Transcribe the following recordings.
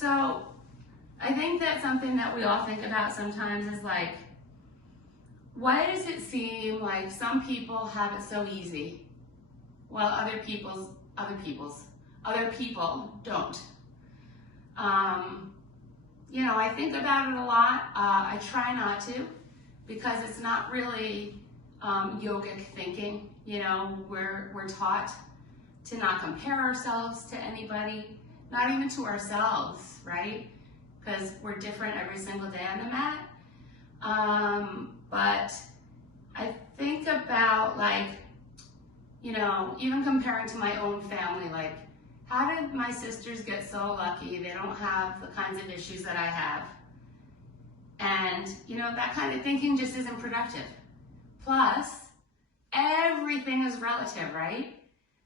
So I think that something that we all think about sometimes is like, why does it seem like some people have it so easy while other people don't? You know, I think about it a lot. I try not to, because it's not really yogic thinking. You know, we're taught to not compare ourselves to anybody, not even to ourselves, right? Because we're different every single day on the mat. But I think about, like, you know, even comparing to my own family, like, how did my sisters get so lucky? They don't have the kinds of issues that I have. And, you know, that kind of thinking just isn't productive. Plus, everything is relative, right?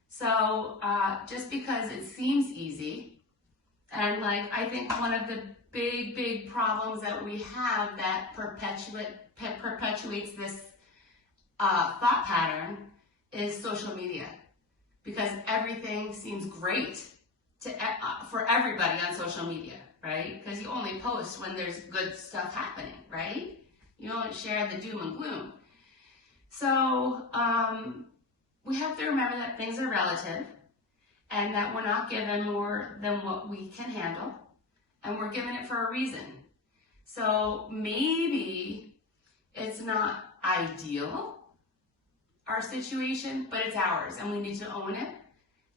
So just because it seems easy, and like, I think one of the big problems that we have that perpetuates this thought pattern is social media, because everything seems great for everybody on social media, right? Because you only post when there's good stuff happening, right? You don't share the doom and gloom. So we have to remember that things are relative, and that we're not given more than what we can handle, and we're given it for a reason. So maybe it's not ideal, our situation, but it's ours, and we need to own it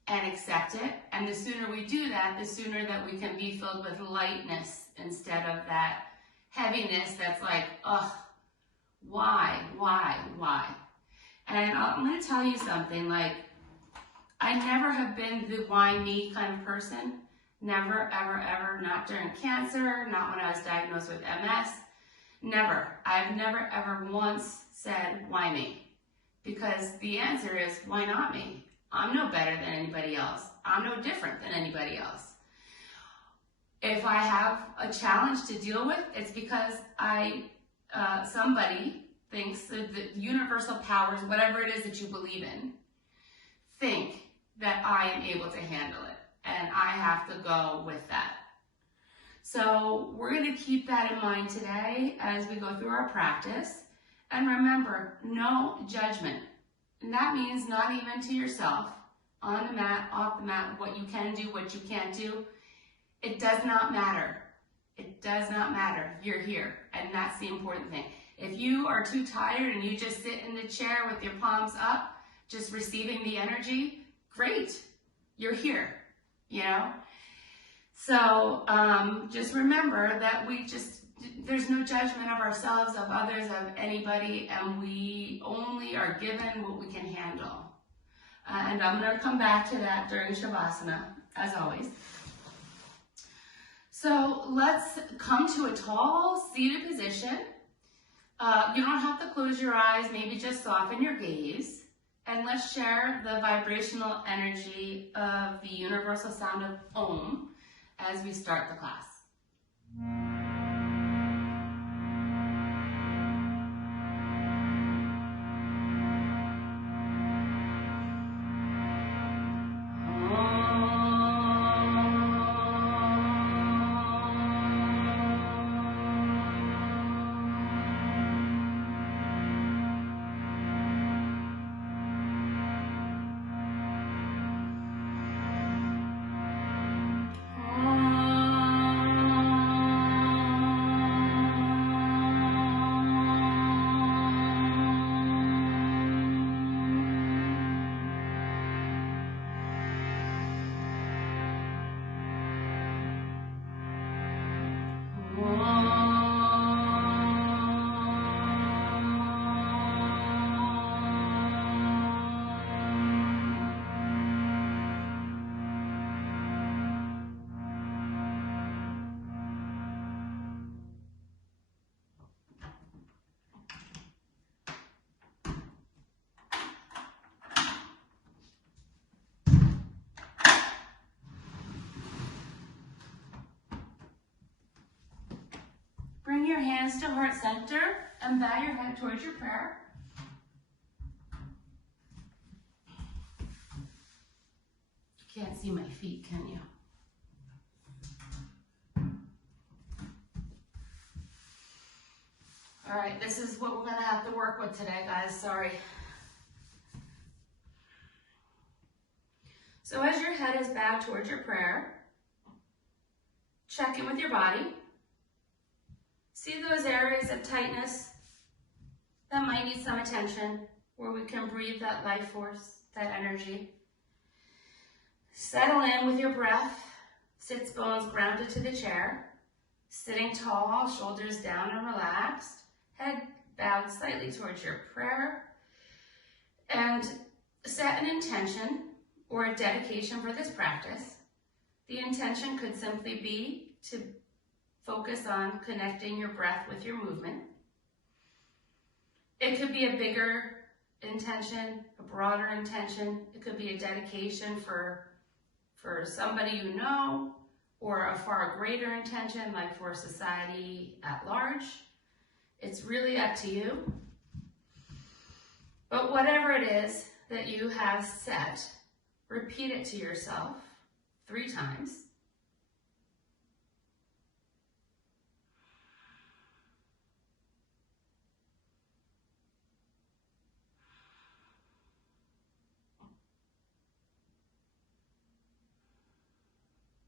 and accept it. And the sooner we do that, the sooner that we can be filled with lightness instead of that heaviness that's like, ugh, why? And I'm going to tell you something, like, I never have been the why me kind of person. Never, ever, not during cancer, not when I was diagnosed with MS. Never. I've never, ever once said, why me? Because the answer is, why not me? I'm no better than anybody else. I'm no different than anybody else. If I have a challenge to deal with, it's because somebody thinks that the universal powers, whatever it is that you believe in, think that I am able to handle it, and I have to go with that. So we're going to keep that in mind today as we go through our practice. And remember, no judgment. And that means not even to yourself, on the mat, off the mat, what you can do, what you can't do. It does not matter. It does not matter. You're here, and that's the important thing. If you are too tired and you just sit in the chair with your palms up, just receiving the energy, great. You're here, you know? So just remember that there's no judgment of ourselves, of others, of anybody, and we only are given what we can handle. And I'm going to come back to that during Shavasana, as always. So let's come to a tall seated position. You don't have to close your eyes, maybe just soften your gaze. And let's share the vibrational energy of the universal sound of Om as we start the class. Bring your hands to heart center and bow your head towards your prayer. You can't see my feet, can you? All right, this is what we're gonna have to work with today, guys, sorry. So as your head is bowed towards your prayer, check in with your body. See those areas of tightness that might need some attention, where we can breathe that life force, that energy. Settle in with your breath. Sits bones grounded to the chair. Sitting tall, shoulders down and relaxed. Head bowed slightly towards your prayer. And set an intention or a dedication for this practice. The intention could simply be to focus on connecting your breath with your movement. It could be a bigger intention, a broader intention. It could be a dedication for somebody you know, or a far greater intention, like for society at large. It's really up to you. But whatever it is that you have set, repeat it to yourself 3 times.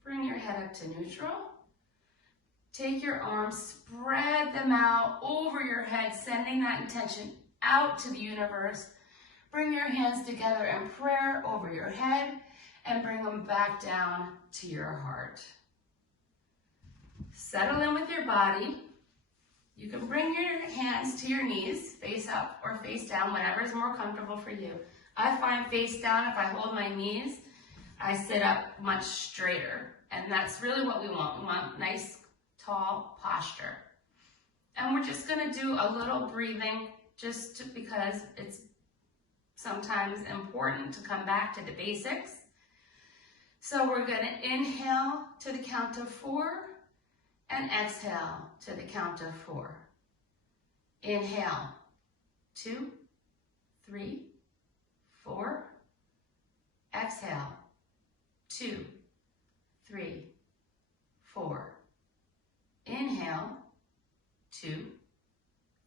Bring your head up to neutral. Take your arms, spread them out over your head, sending that intention out to the universe. Bring your hands together in prayer over your head and bring them back down to your heart. Settle in with your body. You can bring your hands to your knees, face up or face down, whatever is more comfortable for you. I find face down, if I hold my knees, I sit up much straighter. And that's really what we want. We want nice, tall posture. And we're just gonna do a little breathing because it's sometimes important to come back to the basics. So we're gonna inhale to the count of 4 and exhale to the count of 4. Inhale, 2, 3, 4. Exhale, 2, 3, 4. Inhale, 2,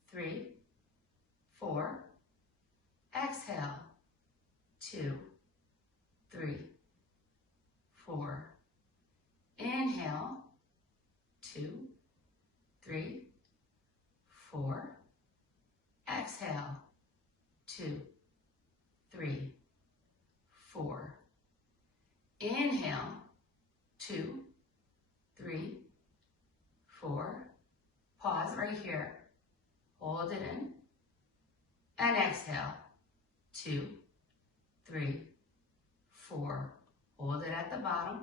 3, 4. Exhale, 2, 3, 4. Inhale, 2, 3, 4. Exhale, 2, 3, 4. Inhale, 2, 3, 4. Pause right here. Hold it in. And exhale, 2, 3, 4. Hold it at the bottom.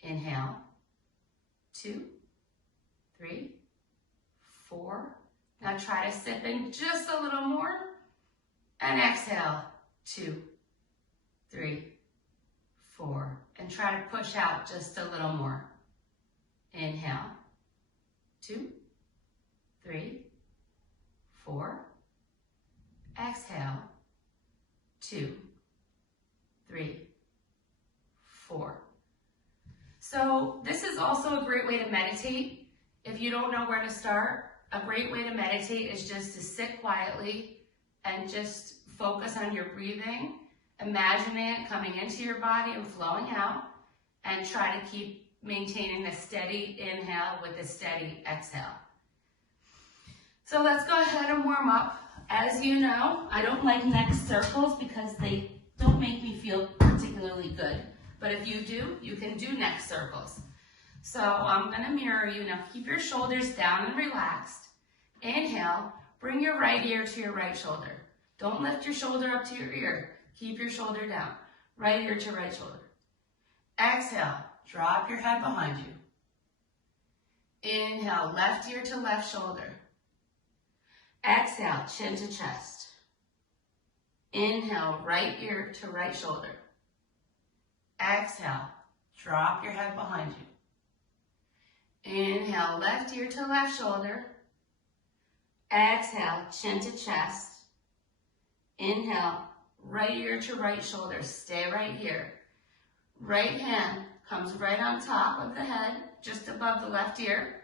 Inhale, 2, 3, 4. Now try to sip in just a little more. And exhale, 2, 3, 4. And try to push out just a little more. Inhale, 2, 3, 4. Exhale, 2, 3, 4. So this is also a great way to meditate. If you don't know where to start, a great way to meditate is just to sit quietly and just focus on your breathing. Imagine it coming into your body and flowing out, and try to keep maintaining a steady inhale with a steady exhale. So let's go ahead and warm up. As you know, I don't like neck circles because they don't make me feel particularly good. But if you do, you can do neck circles. So I'm going to mirror you. Now keep your shoulders down and relaxed. Inhale, bring your right ear to your right shoulder. Don't lift your shoulder up to your ear. Keep your shoulder down. Right ear to right shoulder. Exhale, drop your head behind you. Inhale, left ear to left shoulder. Exhale, chin to chest. Inhale, right ear to right shoulder. Exhale, drop your head behind you. Inhale, left ear to left shoulder. Exhale, chin to chest. Inhale, right ear to right shoulder. Stay right here. Right hand comes right on top of the head, just above the left ear.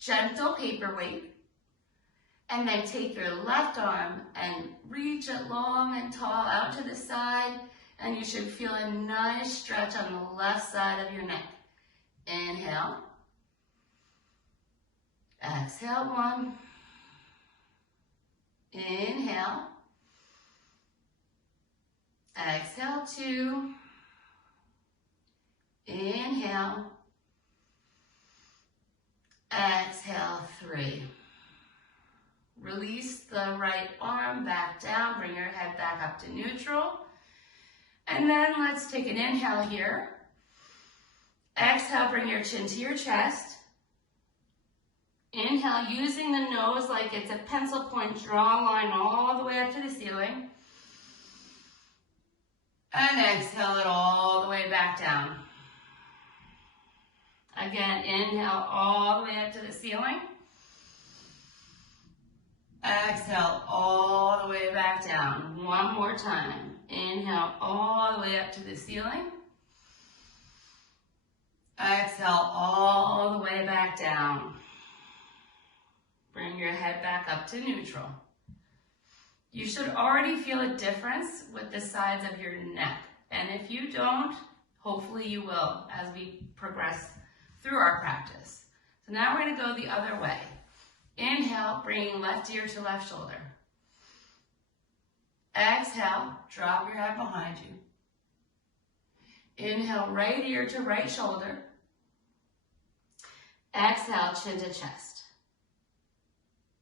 Gentle paperweight. And then take your left arm and reach it long and tall out to the side, and you should feel a nice stretch on the left side of your neck. Inhale. Exhale, 1. Inhale. Exhale, 2. Inhale. Exhale, 3. Release the right arm back down. Bring your head back up to neutral. And then let's take an inhale here. Exhale, bring your chin to your chest. Inhale, using the nose like it's a pencil point, draw a line all the way up to the ceiling. And exhale it all the way back down. Again, inhale all the way up to the ceiling. Exhale all the way back down. One more time. Inhale all the way up to the ceiling. Exhale all the way back down. Bring your head back up to neutral. You should already feel a difference with the sides of your neck. And if you don't, hopefully you will as we progress through our practice. So now we're going to go the other way. Inhale, bringing left ear to left shoulder. Exhale, drop your head behind you. Inhale, right ear to right shoulder. Exhale, chin to chest.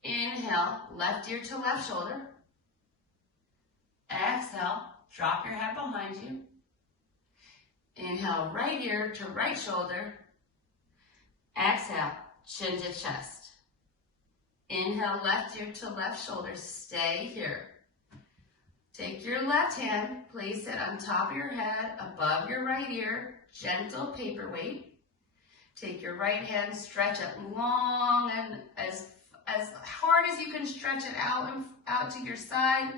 Inhale, left ear to left shoulder. Exhale, drop your head behind you. Inhale, right ear to right shoulder. Exhale, chin to chest. Inhale, left ear to left shoulder. Stay here. Take your left hand, place it on top of your head, above your right ear, gentle paperweight. Take your right hand, stretch it long and as hard as you can stretch it out to your side.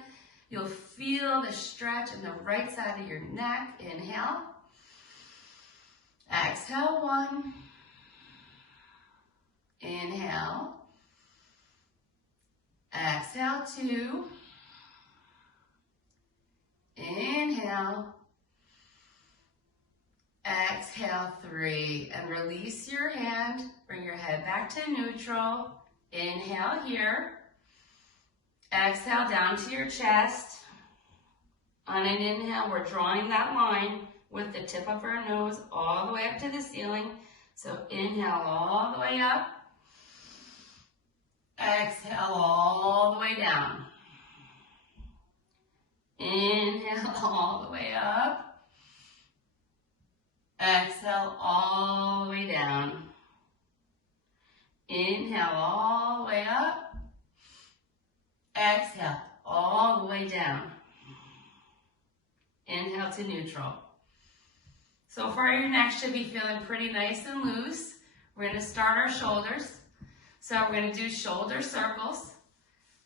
You'll feel the stretch in the right side of your neck. Inhale. Exhale, 1. Inhale. Exhale, 2. Inhale. Exhale, 3. And release your hand. Bring your head back to neutral. Inhale here. Exhale down to your chest. On an inhale, we're drawing that line with the tip of our nose all the way up to the ceiling. So inhale all the way up. Exhale all the way down. Inhale all the way up. Exhale all the way down. Inhale all the way up. Exhale all the way down. Inhale to neutral. So far your neck should be feeling pretty nice and loose. We're going to start our shoulders. So we're going to do shoulder circles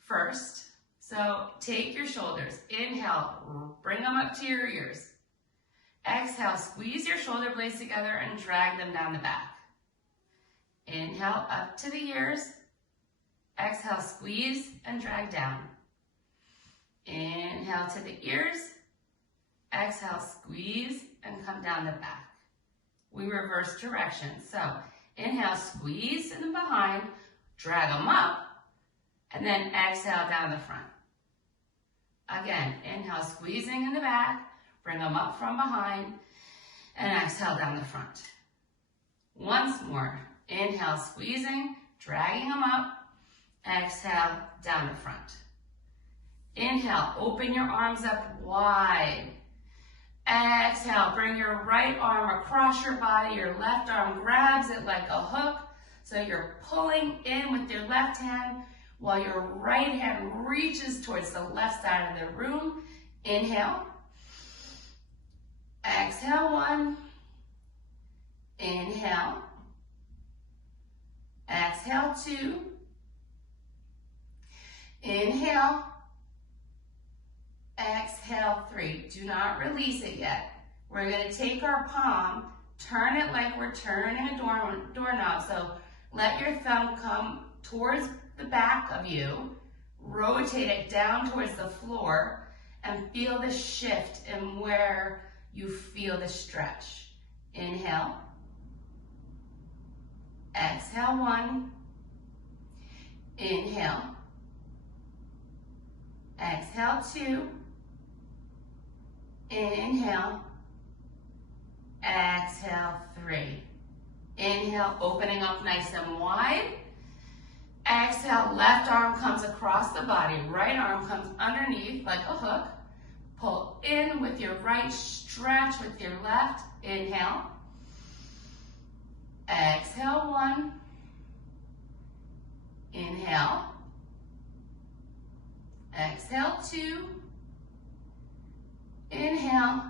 first. So take your shoulders. Inhale, bring them up to your ears. Exhale, squeeze your shoulder blades together and drag them down the back. Inhale, up to the ears. Exhale, squeeze and drag down. Inhale to the ears. Exhale, squeeze and come down the back. We reverse directions. So inhale, squeeze in the behind, drag them up, and then exhale down the front. Again, inhale, squeezing in the back, bring them up from behind, and exhale down the front. Once more, inhale, squeezing, dragging them up, exhale down the front. Inhale, open your arms up wide. Exhale, bring your right arm across your body. Your left arm grabs it like a hook. So you're pulling in with your left hand while your right hand reaches towards the left side of the room. Inhale. Exhale, 1. Inhale. Exhale, 2. Inhale. Exhale, 3. Do not release it yet. We're going to take our palm, turn it like we're turning a doorknob. So let your thumb come towards the back of you, rotate it down towards the floor, and feel the shift in where you feel the stretch. Inhale. Exhale, 1. Inhale. Exhale, 2. Inhale. Exhale, 3. Inhale, opening up nice and wide. Exhale, left arm comes across the body. Right arm comes underneath like a hook. Pull in with your right, stretch with your left. Inhale. Exhale, 1. Inhale. Exhale, 2. Inhale.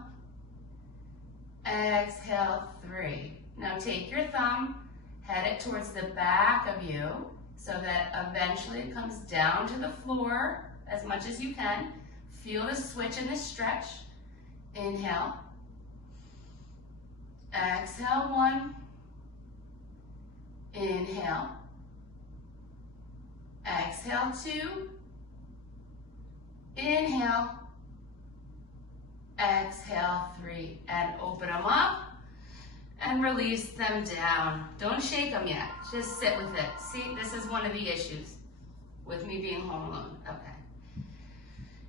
Exhale, 3. Now take your thumb, head it towards the back of you so that eventually it comes down to the floor as much as you can. Feel the switch and the stretch. Inhale. Exhale, 1. Inhale. Exhale, 2. Inhale. Exhale, 3. And open them up and release them down. Don't shake them yet. Just sit with it. See, this is one of the issues with me being home alone. Okay.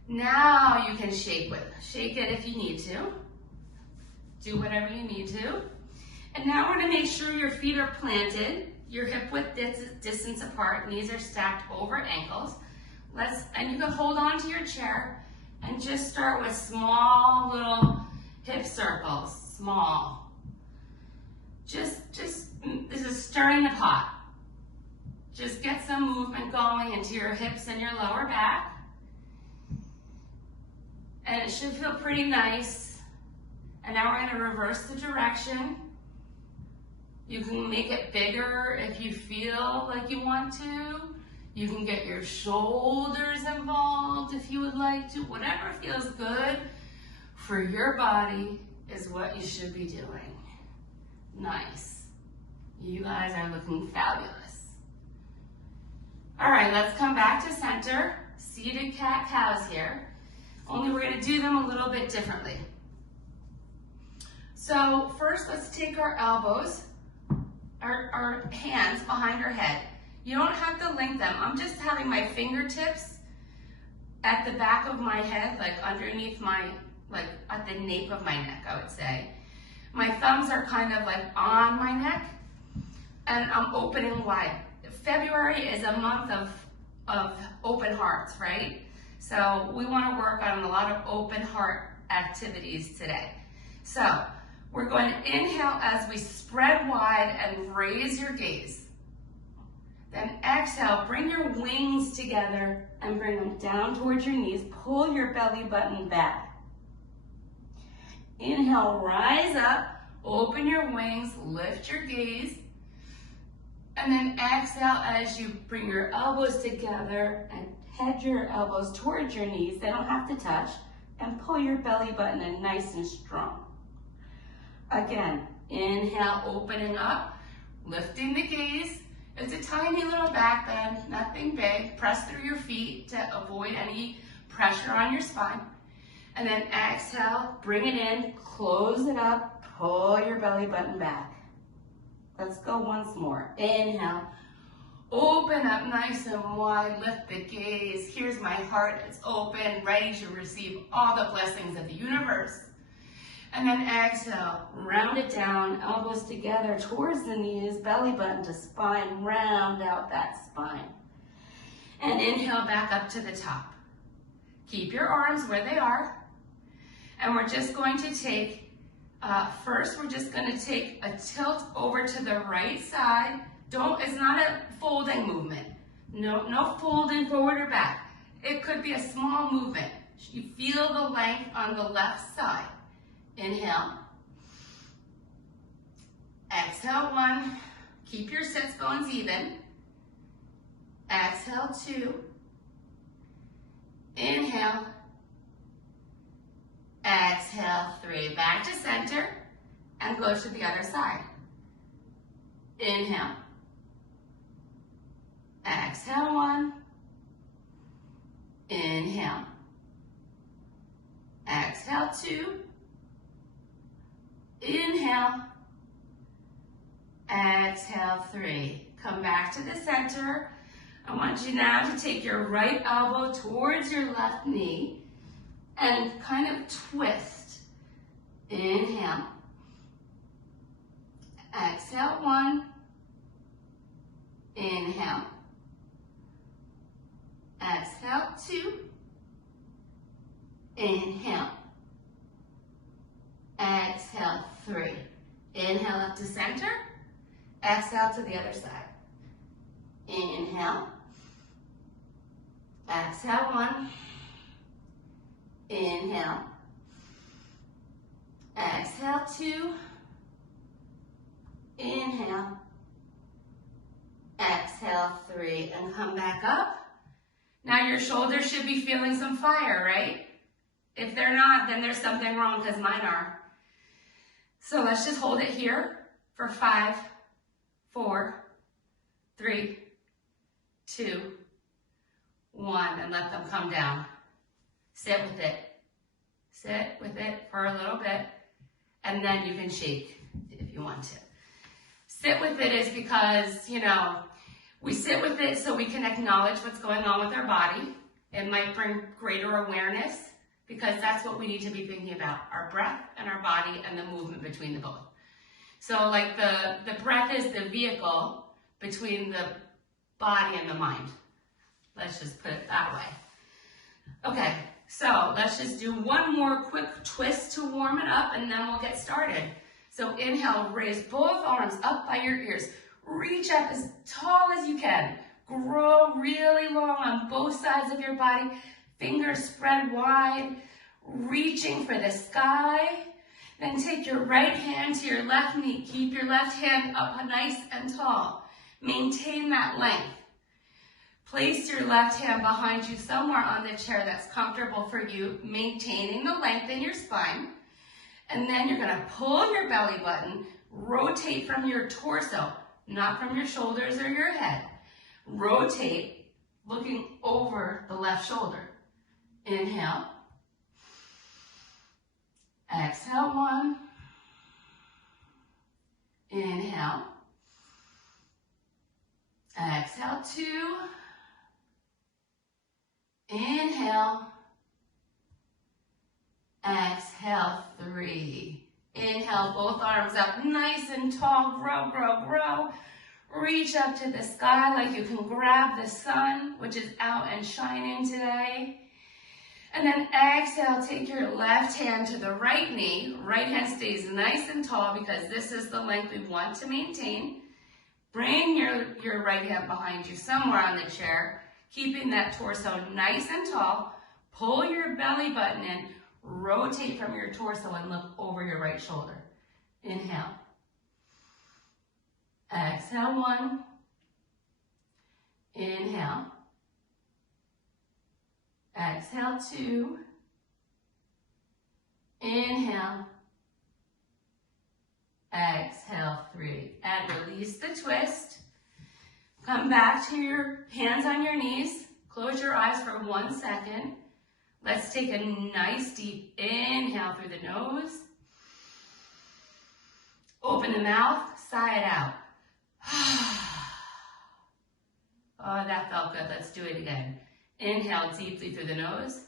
Now you can shake with it. Shake it if you need to. Do whatever you need to. And now we're going to make sure your feet are planted, your hip width distance apart, knees are stacked over ankles. And you can hold on to your chair and just start with small little hip circles. Small. This is stirring the pot. Just get some movement going into your hips and your lower back. And it should feel pretty nice. And now we're going to reverse the direction. You can make it bigger if you feel like you want to. You can get your shoulders involved if you would like to. Whatever feels good for your body is what you should be doing. Nice. You guys are looking fabulous. All right, let's come back to center. Seated cat-cows here. Only we're going to do them a little bit differently. So first, let's take our elbows, our hands behind our head. You don't have to link them. I'm just having my fingertips at the back of my head, like underneath my, like at the nape of my neck, I would say. My thumbs are kind of like on my neck, and I'm opening wide. February is a month of open hearts, right? So we want to work on a lot of open heart activities today. So we're going to inhale as we spread wide and raise your gaze. Then exhale, bring your wings together and bring them down towards your knees. Pull your belly button back. Inhale, rise up, open your wings, lift your gaze. And then exhale as you bring your elbows together and head your elbows towards your knees. They don't have to touch. And pull your belly button in nice and strong. Again, inhale, opening up, lifting the gaze. It's a tiny little back bend, nothing big. Press through your feet to avoid any pressure on your spine. And then exhale, bring it in, close it up, pull your belly button back. Let's go once more. Inhale, open up nice and wide, lift the gaze. Here's my heart, it's open, ready to receive all the blessings of the universe. And then exhale, round it down, elbows together towards the knees, belly button to spine, round out that spine. And inhale back up to the top. Keep your arms where they are. And we're just going to take, first we're just going to take a tilt over to the right side. It's not a folding movement. No folding forward or back. It could be a small movement. You feel the length on the left side. Inhale. Exhale, 1. Keep your sits bones even. Exhale, 2. Inhale. Exhale, 3. Back to center and go to the other side. Inhale. Exhale, 1. Inhale. Exhale, 2. Inhale. Exhale, 3. Come back to the center. I want you now to take your right elbow towards your left knee and kind of twist. Inhale. Exhale, 1. Inhale. Exhale, 2. Inhale. Exhale, 3. Inhale up to center. Exhale to the other side. Inhale. Exhale, 1. Inhale. Exhale, 2. Inhale. Exhale, 3. And come back up. Now your shoulders should be feeling some fire, right? If they're not, then there's something wrong, because mine are. So let's just hold it here for 5, 4, 3, 2, 1, and let them come down. Sit with it. Sit with it for a little bit, and then you can shake if you want to. Sit with it is because, we sit with it so we can acknowledge what's going on with our body. It might bring greater awareness, because that's what we need to be thinking about, our breath and our body and the movement between the both. So like the breath is the vehicle between the body and the mind. Let's just put it that way. Okay, so let's just do one more quick twist to warm it up, and then we'll get started. So inhale, raise both arms up by your ears. Reach up as tall as you can. Grow really long on both sides of your body. Fingers spread wide, reaching for the sky. Then take your right hand to your left knee. Keep your left hand up nice and tall. Maintain that length. Place your left hand behind you somewhere on the chair that's comfortable for you, maintaining the length in your spine. And then you're gonna pull your belly button, rotate from your torso, not from your shoulders or your head. Rotate, looking over the left shoulder. Inhale. Exhale, 1. Inhale. Exhale, 2. Inhale. Exhale, 3. Inhale, both arms up nice and tall. Grow, grow, grow. Reach up to the sky like you can grab the sun, which is out and shining today. And then exhale, take your left hand to the right knee. Right hand stays nice and tall because this is the length we want to maintain. Bring your right hand behind you somewhere on the chair, keeping that torso nice and tall. Pull your belly button in, rotate from your torso and look over your right shoulder. Inhale. Exhale, 1. Inhale. Exhale, 2. Inhale. Exhale, 3. And release the twist. Come back to your hands on your knees. Close your eyes for 1 second. Let's take a nice deep inhale through the nose. Open the mouth, sigh it out. Oh, that felt good. Let's do it again. Inhale deeply through the nose.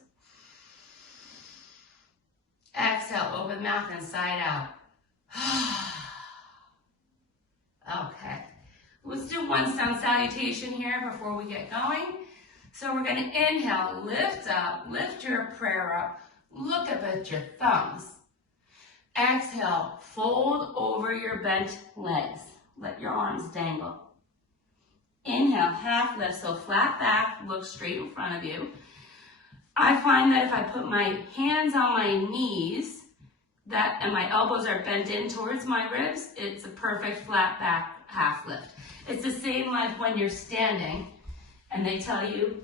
Exhale, open mouth and sigh it out. Okay, let's do one sun salutation here before we get going. So we're going to inhale, lift up, lift your prayer up, look up at your thumbs. Exhale, fold over your bent legs. Let your arms dangle. Inhale, half lift, so flat back, look straight in front of you. I find that if I put my hands on my knees, and my elbows are bent in towards my ribs, it's a perfect flat back half lift. It's the same like when you're standing and they tell you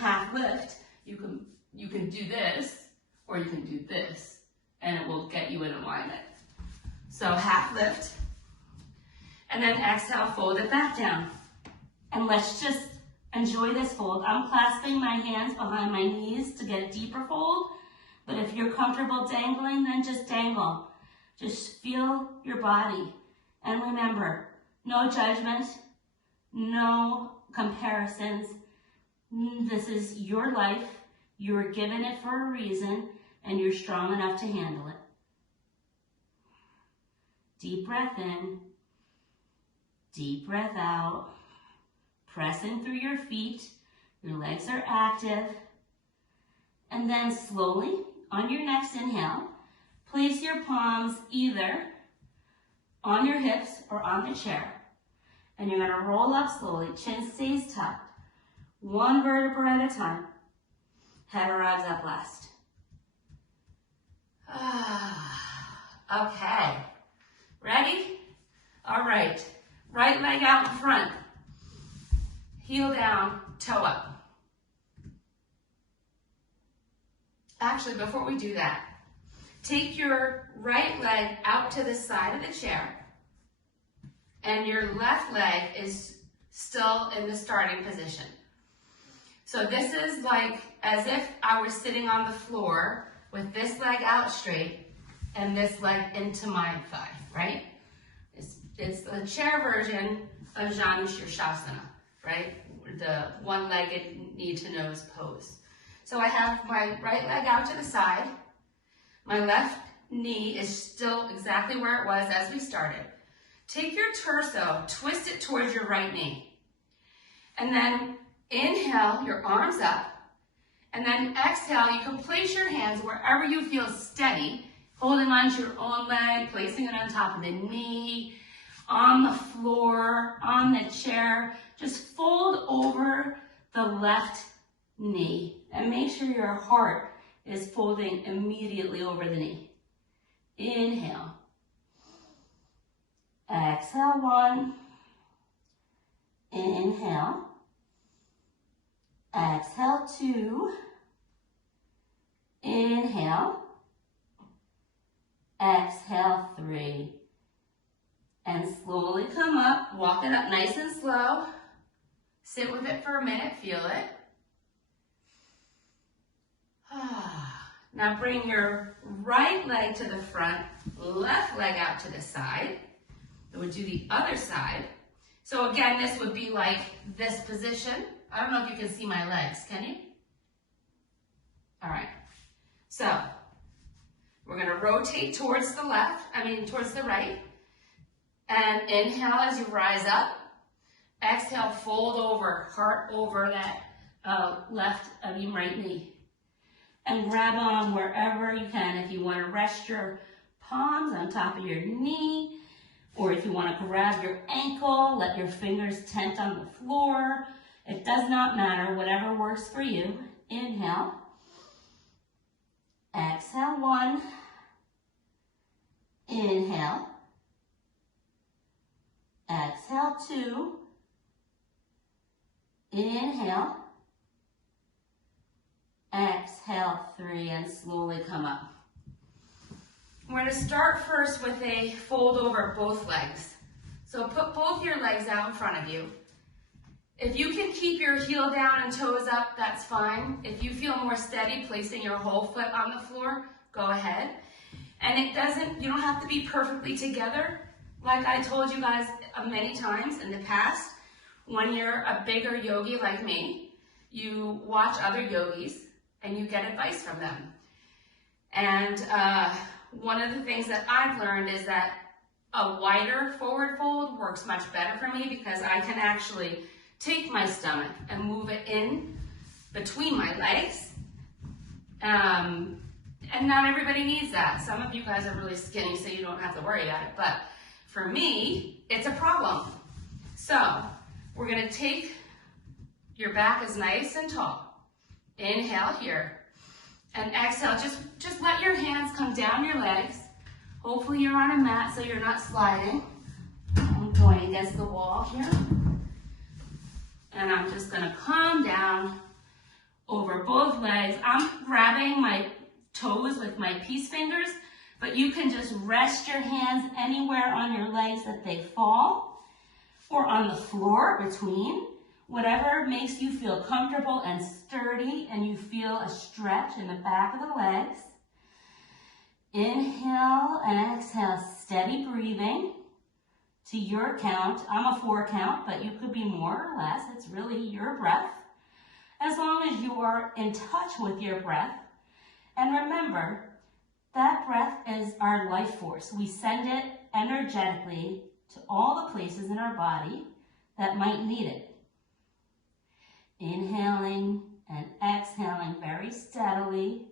half lift, you can do this or you can do this and it will get you in alignment. So half lift and then exhale, fold it back down. And let's just enjoy this fold. I'm clasping my hands behind my knees to get a deeper fold. But if you're comfortable dangling, then just dangle. Just feel your body. And remember, no judgment, no comparisons. This is your life. You were given it for a reason, and you're strong enough to handle it. Deep breath in, deep breath out. Pressing through your feet, your legs are active. And then slowly, on your next inhale, place your palms either on your hips or on the chair. And you're gonna roll up slowly, chin stays tucked. One vertebra at a time. Head arrives up last. Okay, ready? All right, right leg out in front. Heel down, toe up. Actually, before we do that, take your right leg out to the side of the chair, and your left leg is still in the starting position. So this is like as if I was sitting on the floor with this leg out straight and this leg into my thigh, right? It's the chair version of Janu Shirshasana, right? The one-legged knee-to-nose pose. So I have my right leg out to the side. My left knee is still exactly where it was as we started. Take your torso, twist it towards your right knee. And then inhale, your arms up. And then exhale, you can place your hands wherever you feel steady, holding onto your own leg, placing it on top of the knee, on the floor, on the chair. Just fold over the left knee and make sure your heart is folding immediately over the knee. Inhale. Exhale, one. Inhale. Exhale, two. Inhale. Exhale, three. And slowly come up, walk it up nice and slow. Sit with it for a minute, feel it. Now bring your right leg to the front, left leg out to the side. It would do the other side. So again, this would be like this position. I don't know if you can see my legs, can you? All right, so we're gonna rotate towards the towards the right. And inhale as you rise up. Exhale, fold over, heart over that right knee. And grab on wherever you can. If you want to rest your palms on top of your knee, or if you want to grab your ankle, let your fingers tent on the floor. It does not matter, whatever works for you. Inhale. Exhale, one. Inhale. Exhale, two. Inhale. Exhale, three, and slowly come up. We're going to start first with a fold over both legs. So put both your legs out in front of you. If you can keep your heel down and toes up, that's fine. If you feel more steady placing your whole foot on the floor, go ahead. And you don't have to be perfectly together. Like I told you guys many times in the past, when you're a bigger yogi like me, you watch other yogis and you get advice from them. And one of the things that I've learned is that a wider forward fold works much better for me because I can actually take my stomach and move it in between my legs. And not everybody needs that. Some of you guys are really skinny, so you don't have to worry about it. But for me, it's a problem. So we're gonna take your back is nice and tall. Inhale here. And exhale, just let your hands come down your legs. Hopefully you're on a mat so you're not sliding. I'm going against the wall here. And I'm just gonna come down over both legs. I'm grabbing my toes with my peace fingers, but you can just rest your hands anywhere on your legs that they fall, or on the floor between. Whatever makes you feel comfortable and sturdy and you feel a stretch in the back of the legs. Inhale and exhale, steady breathing to your count. I'm a 4 count, but you could be more or less. It's really your breath. As long as you are in touch with your breath. And remember, that breath is our life force. We send it energetically to all the places in our body that might need it. Inhaling and exhaling very steadily.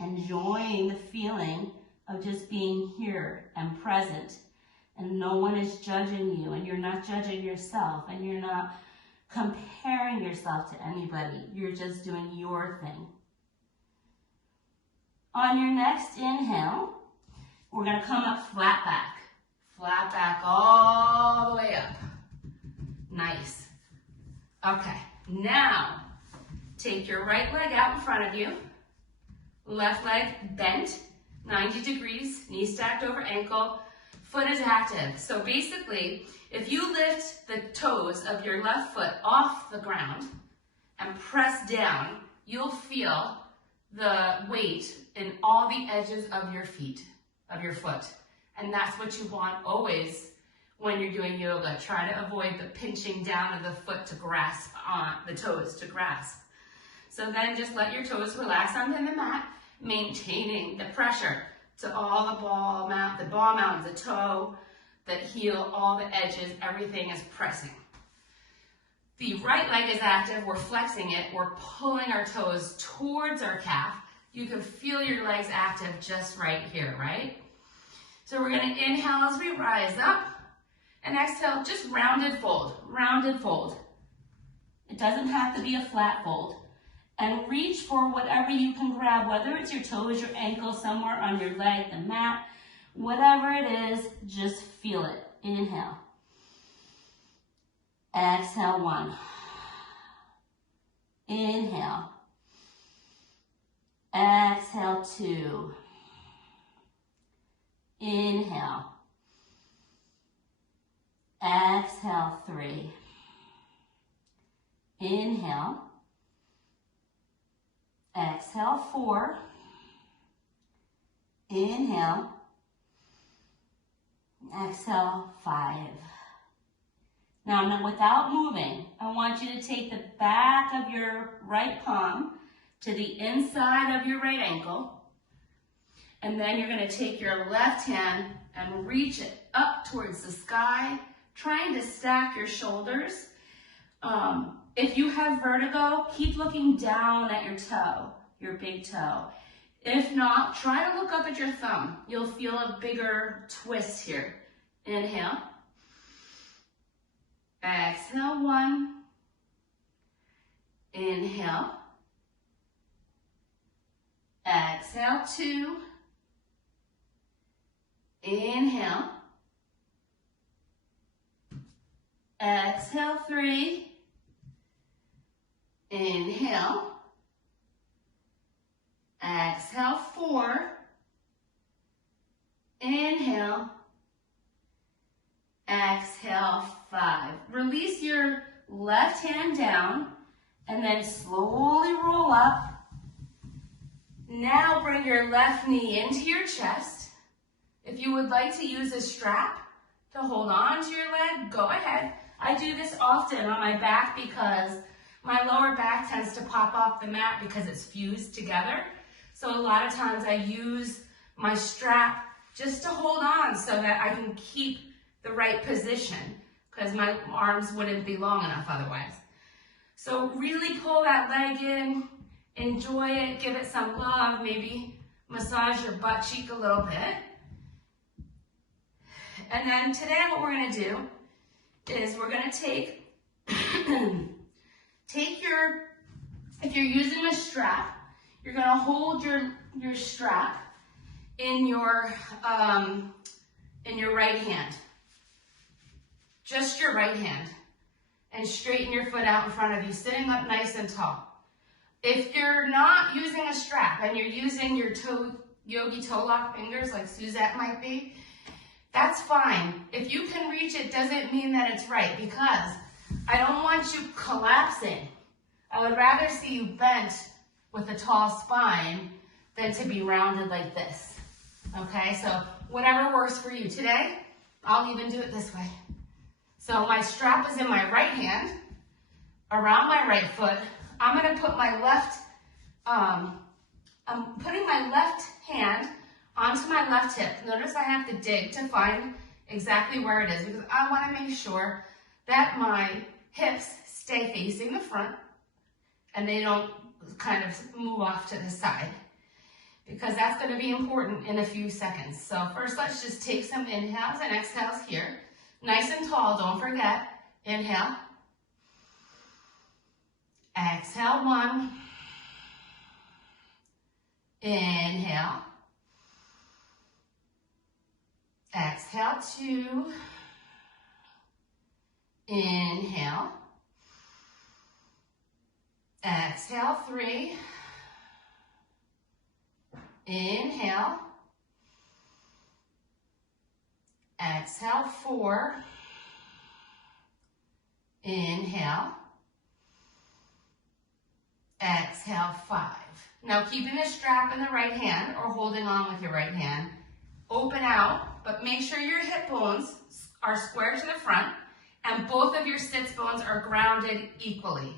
Enjoying the feeling of just being here and present. And no one is judging you, and you're not judging yourself, and you're not comparing yourself to anybody. You're just doing your thing. On your next inhale, we're going to come up flat back. Flat back all the way up. Nice. Okay, now take your right leg out in front of you. Left leg bent, 90 degrees, knee stacked over ankle. Foot is active. So basically, if you lift the toes of your left foot off the ground and press down, you'll feel the weight in all the edges of your feet, of your foot. And that's what you want always when you're doing yoga. Try to avoid the pinching down of the foot to grasp on the toes to grasp. So then just let your toes relax onto the mat, maintaining the pressure to all the ball mounds, the toe, the heel, all the edges, everything is pressing. The right leg is active, we're flexing it, we're pulling our toes towards our calf. You can feel your legs active just right here, right? So we're gonna inhale as we rise up, and exhale, just rounded fold, rounded fold. It doesn't have to be a flat fold. And reach for whatever you can grab, whether it's your toes, your ankle, somewhere on your leg, the mat, whatever it is, just feel it. Inhale. Exhale, 1. Inhale. Exhale, 2. Inhale. Exhale, 3. Inhale. Exhale, 4. Inhale. Exhale, 5. Now, without moving, I want you to take the back of your right palm to the inside of your right ankle. And then you're going to take your left hand and reach it up towards the sky, trying to stack your shoulders. If you have vertigo, keep looking down at your toe, your big toe. If not, try to look up at your thumb. You'll feel a bigger twist here. Inhale. Exhale, 1. Inhale. Exhale, 2. Inhale. Exhale, 3. Inhale. Exhale, 4. Inhale. Exhale, 5. Release your left hand down and then slowly roll up. Now bring your left knee into your chest. If you would like to use a strap to hold on to your leg, go ahead. I do this often on my back because my lower back tends to pop off the mat because it's fused together. So a lot of times I use my strap just to hold on so that I can keep the right position because my arms wouldn't be long enough otherwise. So really pull that leg in, enjoy it, give it some love, maybe massage your butt cheek a little bit. And then today what we're going to do is we're going to take if you're using a strap, you're going to hold your strap in your right hand. Just your right hand. And straighten your foot out in front of you, sitting up nice and tall. If you're not using a strap and you're using your yogi toe lock fingers like Suzette might be, That's fine. If you can reach it doesn't mean that it's right, because I don't want you collapsing. I would rather see you bent with a tall spine than to be rounded like this. Okay, so whatever works for you. Today, I'll even do it this way. So my strap is in my right hand, around my right foot. I'm gonna put my I'm putting my left hand onto my left hip. Notice I have to dig to find exactly where it is, because I wanna make sure that my hips stay facing the front and they don't kind of move off to the side, because that's going to be important in a few seconds. So first, let's just take some inhales and exhales here. Nice and tall, don't forget. Inhale. Exhale, 1. Inhale. Exhale, 2. Inhale. Exhale, 3. Inhale. Exhale, 4. Inhale. Exhale, 5. Now keeping the strap in the right hand or holding on with your right hand. Open out, but make sure your hip bones are square to the front and both of your sits bones are grounded equally.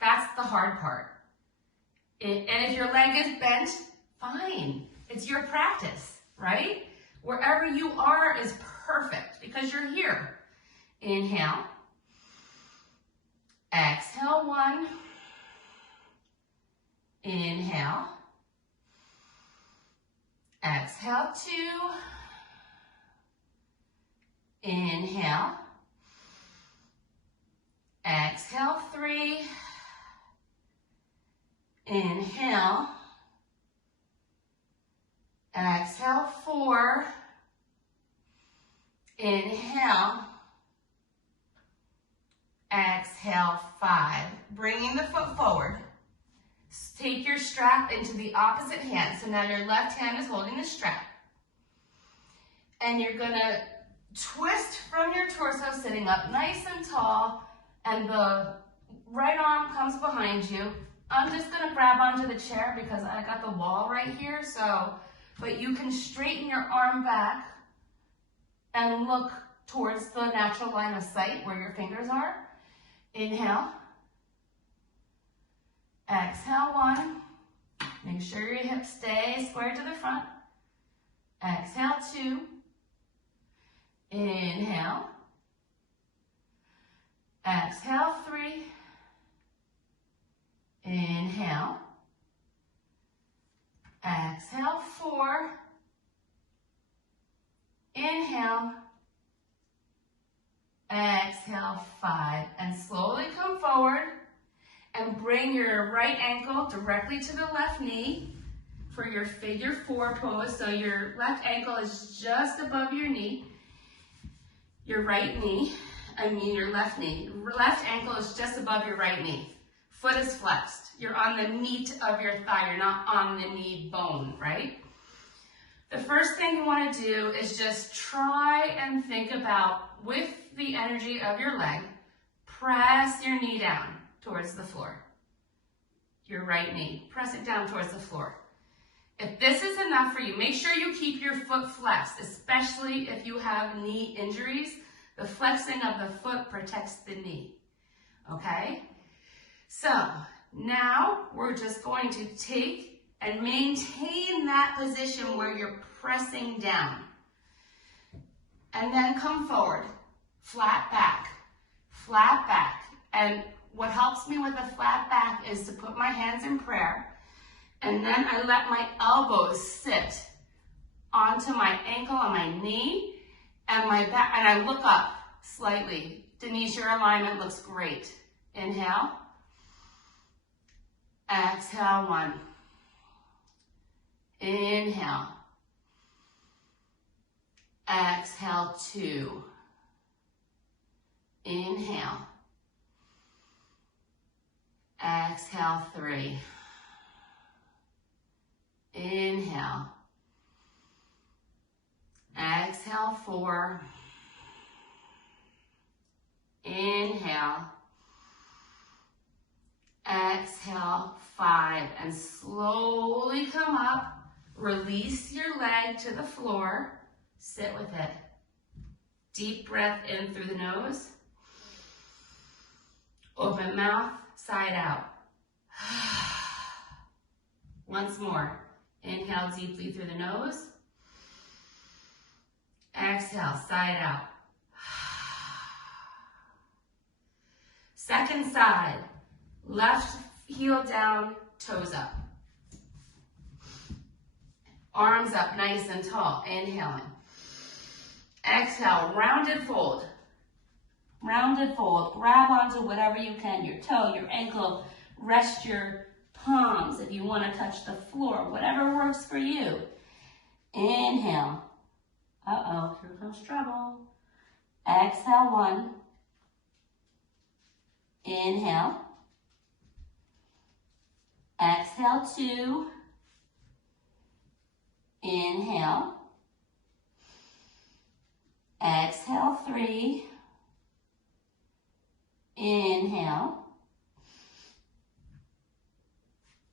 That's the hard part. And if your leg is bent, fine. It's your practice, right? Wherever you are is perfect because you're here. Inhale. Exhale, 1. Inhale. Exhale, 2. Inhale. Exhale, 3. Inhale. Exhale, 4. Inhale. Exhale, 5. Bringing the foot forward. Take your strap into the opposite hand. So now your left hand is holding the strap. And you're going to twist from your torso, sitting up nice and tall, and the right arm comes behind you. I'm just going to grab onto the chair because I got the wall right here, but you can straighten your arm back and look towards the natural line of sight where your fingers are. Inhale. Exhale, 1. Make sure your hips stay square to the front. Exhale, 2. Inhale. Exhale, 3. Inhale. Exhale, 4. Inhale. Exhale, 5. And slowly come forward and bring your right ankle directly to the left knee for your figure 4 pose. So your left ankle is just above your knee. Your left knee. Left ankle is just above your right knee. Foot is flexed. You're on the meat of your thigh. You're not on the knee bone, right? The first thing you want to do is just try and think about, with the energy of your leg, press your knee down towards the floor. Your right knee. Press it down towards the floor. If this is enough for you, make sure you keep your foot flexed, especially if you have knee injuries. The flexing of the foot protects the knee. Okay? So now we're just going to take and maintain that position where you're pressing down. And then come forward, flat back, flat back. And what helps me with a flat back is to put my hands in prayer, and then I let my elbows sit onto my ankle and my knee and my back, and I look up slightly. Denise, your alignment looks great. Inhale. Exhale, 1. Inhale. Exhale, 2. Inhale. Exhale, 3. Inhale. Exhale, 4. Inhale. Exhale, 5. And slowly come up. Release your leg to the floor. Sit with it. Deep breath in through the nose. Open mouth, side out. Once more. Inhale deeply through the nose. Exhale, side out. Second side. Left heel down, toes up. Arms up nice and tall. Inhaling. Exhale, rounded fold. Rounded fold. Grab onto whatever you can, your toe, your ankle. Rest your palms if you want to touch the floor, whatever works for you. Inhale. Uh-oh, here comes trouble. Exhale, 1. Inhale. Exhale, 2. Inhale. Exhale, 3. Inhale.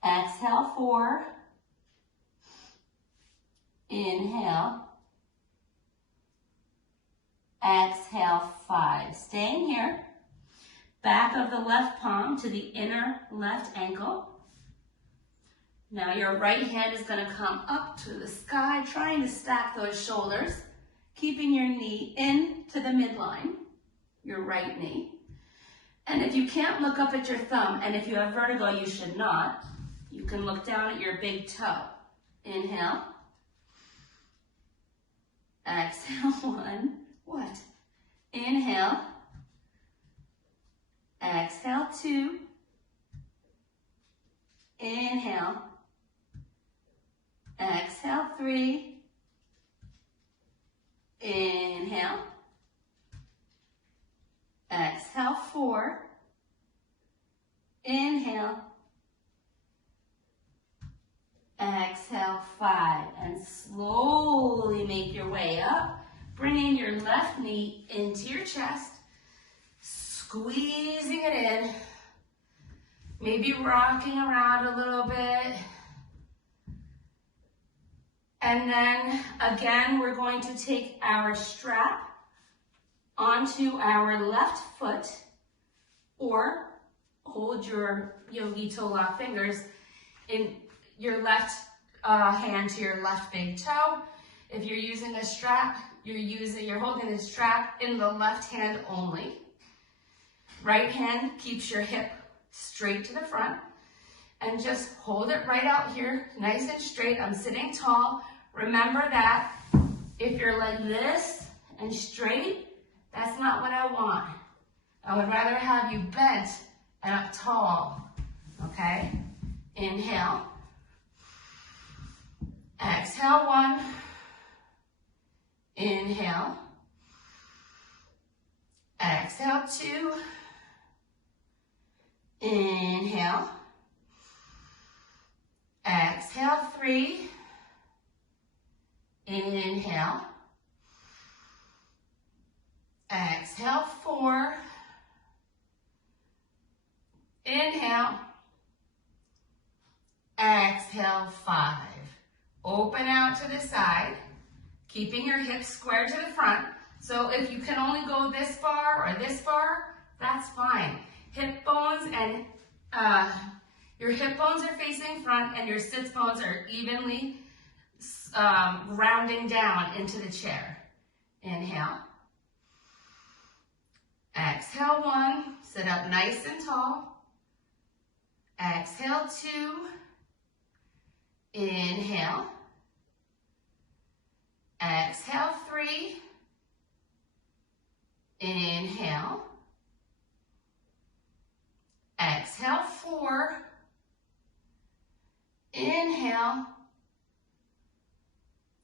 Exhale, 4. Inhale. Exhale, 5. Staying here. Back of the left palm to the inner left ankle. Now your right hand is going to come up to the sky, trying to stack those shoulders, keeping your knee into the midline, your right knee. And if you can't look up at your thumb, and if you have vertigo, you should not, you can look down at your big toe. Inhale. Exhale, 1. What? Inhale. Exhale, 2. Inhale. Exhale, 3. Inhale. Exhale, 4. Inhale. Exhale, 5. And slowly make your way up, bringing your left knee into your chest, squeezing it in, maybe rocking around a little bit. And then again, we're going to take our strap onto our left foot, or hold your yogi toe lock fingers in your left hand to your left big toe. If you're using a strap, you're holding the strap in the left hand only. Right hand keeps your hip straight to the front, and just hold it right out here, nice and straight. I'm sitting tall. Remember that if you're like this and straight, that's not what I want. I would rather have you bent and up tall, okay? Inhale. Exhale, 1. Inhale. Exhale, 2. Inhale. Exhale, 3. Inhale. Exhale, 4. Inhale. Exhale, 5. Open out to the side, keeping your hips square to the front. So if you can only go this far or this far, that's fine. Hip bones and your hip bones are facing front, and your sits bones are evenly rounding down into the chair. Inhale. Exhale, 1. Sit up nice and tall. Exhale, 2. Inhale. Exhale, 3. Inhale. Exhale, 4. Inhale.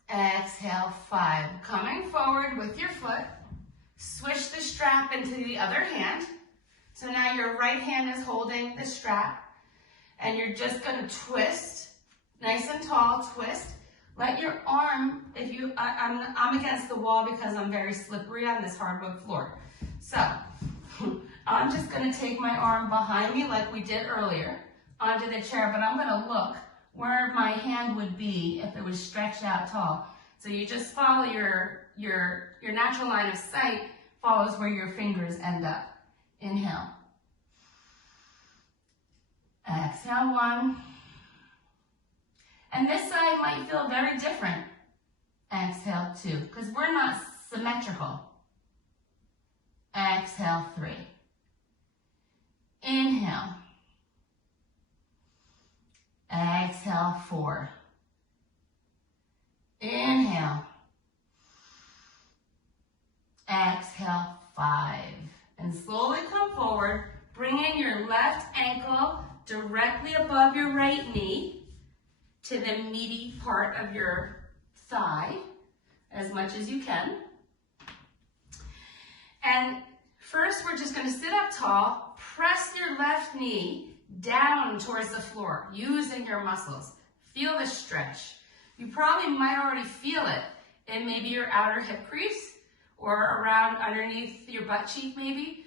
Exhale, 5. Coming forward with your foot. Switch the strap into the other hand. So now your right hand is holding the strap, and you're just going to twist, nice and tall, twist. Let your arm, I'm against the wall because I'm very slippery on this hardwood floor. So I'm just gonna take my arm behind me like we did earlier onto the chair, but I'm gonna look where my hand would be if it was stretched out tall. So you just follow your natural line of sight follows where your fingers end up. Inhale. Exhale, 1. And this side might feel very different. Exhale, 2, because we're not symmetrical. Exhale, 3. Inhale. Exhale, 4. Inhale. Exhale, 5. And slowly come forward. Bring in your left ankle directly above your right knee to the meaty part of your thigh as much as you can. And first, we're just going to sit up tall. Press your left knee down towards the floor, using your muscles. Feel the stretch. You probably might already feel it in maybe your outer hip crease or around underneath your butt cheek maybe.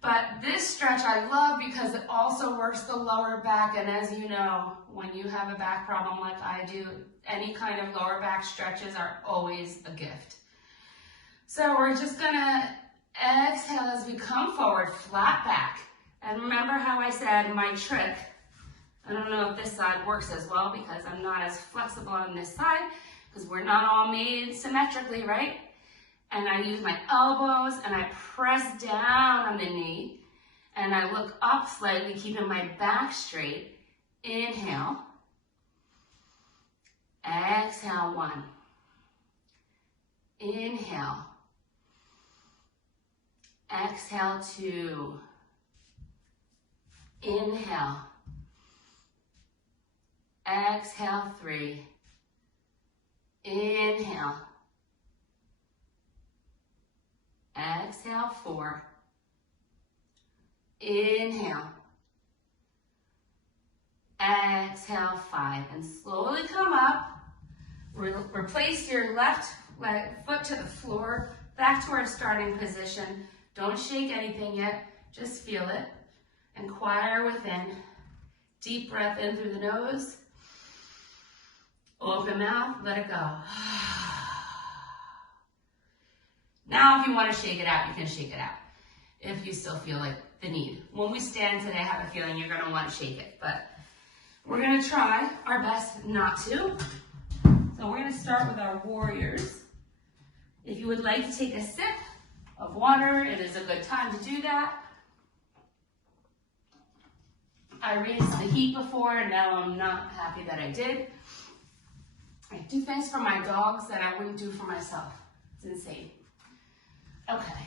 But this stretch I love because it also works the lower back, and as you know, when you have a back problem like I do, any kind of lower back stretches are always a gift. So we're just gonna exhale as we come forward, flat back. And remember how I said my trick, I don't know if this side works as well because I'm not as flexible on this side because we're not all made symmetrically, right? And I use my elbows and I press down on the knee and I look up slightly, keeping my back straight. Inhale. Exhale, 1. Inhale. Exhale, 2. Inhale. Exhale, 3. Inhale. Exhale, 4. Inhale. Exhale, 5. And slowly come up. Replace your left foot to the floor, back to our starting position. Don't shake anything yet. Just feel it. Inquire within. Deep breath in through the nose. Open mouth, let it go. Now, if you want to shake it out, you can shake it out if you still feel like the need. When we stand today, I have a feeling you're going to want to shake it, but we're going to try our best not to. So we're going to start with our warriors. If you would like to take a sip of water, it is a good time to do that. I raised the heat before, and now I'm not happy that I did. I do things for my dogs that I wouldn't do for myself. It's insane. Okay.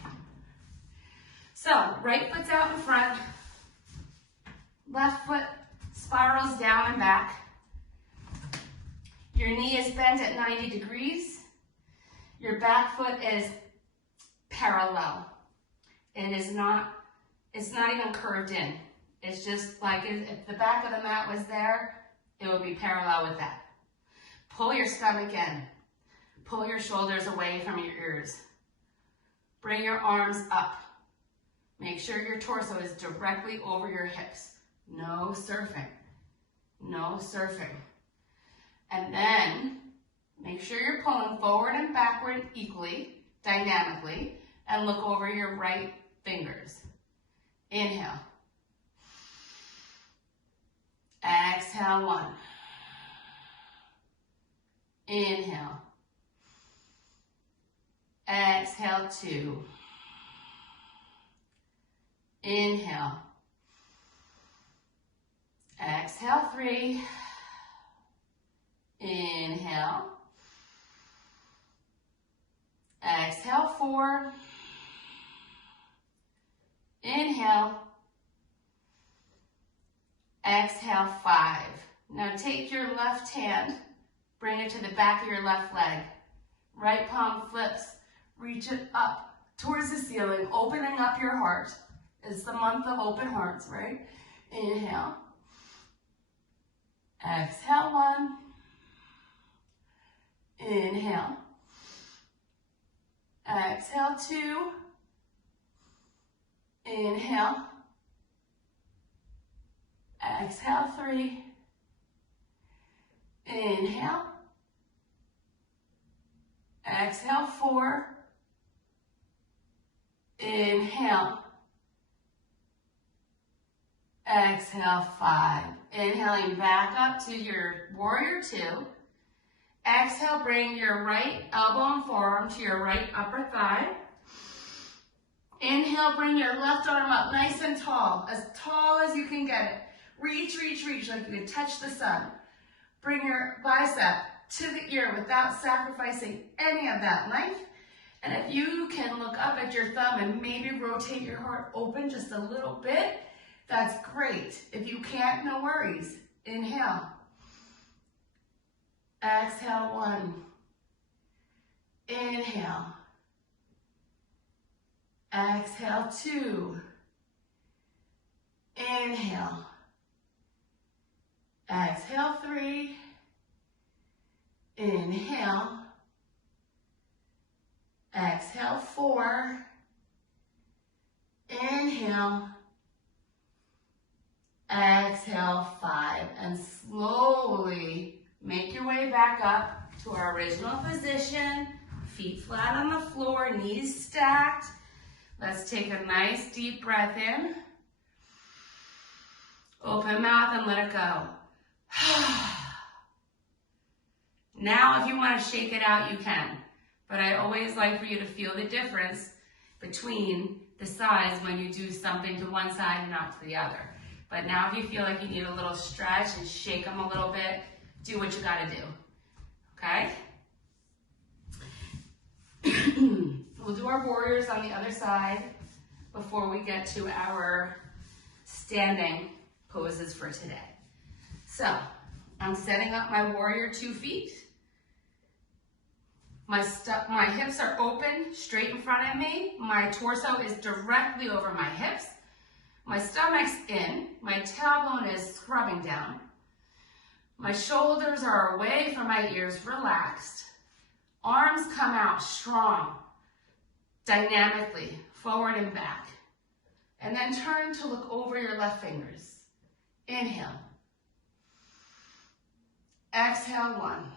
So, right foot's out in front. Left foot spirals down and back. Your knee is bent at 90 degrees. Your back foot is parallel. It's not even curved in. It's just like if the back of the mat was there, it would be parallel with that. Pull your stomach in. Pull your shoulders away from your ears. Bring your arms up. Make sure your torso is directly over your hips. No surfing. No surfing. And then make sure you're pulling forward and backward equally, dynamically, and look over your right fingers. Inhale. Exhale, 1. Inhale. Exhale, 2. Inhale. Exhale, 3. Inhale. Exhale, 4. Inhale. Exhale, 5. Now take your left hand, bring it to the back of your left leg. Right palm flips, reach it up towards the ceiling, opening up your heart. It's the month of open hearts, right? Inhale. Exhale, 1. Inhale. Exhale, 2. Inhale. Exhale, 3. Inhale. Exhale, 4. Inhale. Exhale, 5. Inhaling back up to your warrior 2. Exhale, bring your right elbow and forearm to your right upper thigh. Inhale, bring your left arm up nice and tall as you can get it. Reach, reach, reach, like you can touch the sun. Bring your bicep to the ear without sacrificing any of that length. And if you can look up at your thumb and maybe rotate your heart open just a little bit, that's great. If you can't, no worries. Inhale. Exhale, 1. Inhale. Exhale, 2. Inhale. Exhale, 3. Inhale. Exhale, 4. Inhale. Exhale, 5. And slowly make your way back up to our original position. Feet flat on the floor, knees stacked. Let's take a nice deep breath in. Open mouth and let it go. Now, if you want to shake it out, you can. But I always like for you to feel the difference between the sides when you do something to one side and not to the other. But now if you feel like you need a little stretch and shake them a little bit, do what you gotta do, okay? We'll do our warriors on the other side before we get to our standing poses for today. So, I'm setting up my warrior 2 feet. My hips are open, straight in front of me. My torso is directly over my hips. My stomach's in. My tailbone is scrubbing down. My shoulders are away from my ears, relaxed. Arms come out strong, dynamically, forward and back. And then turn to look over your left fingers. Inhale. Exhale, 1.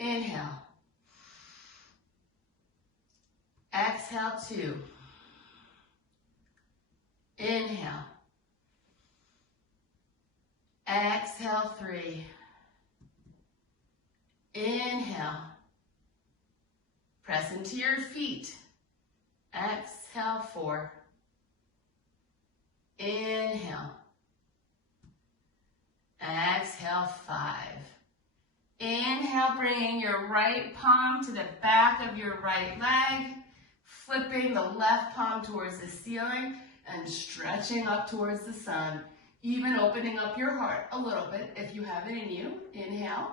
Inhale. Exhale, 2. Inhale. Exhale, 3. Inhale. Press into your feet. Exhale, 4. Inhale. Exhale, 5. Inhale, bringing your right palm to the back of your right leg, flipping the left palm towards the ceiling and stretching up towards the sun, even opening up your heart a little bit if you have it in you. Inhale.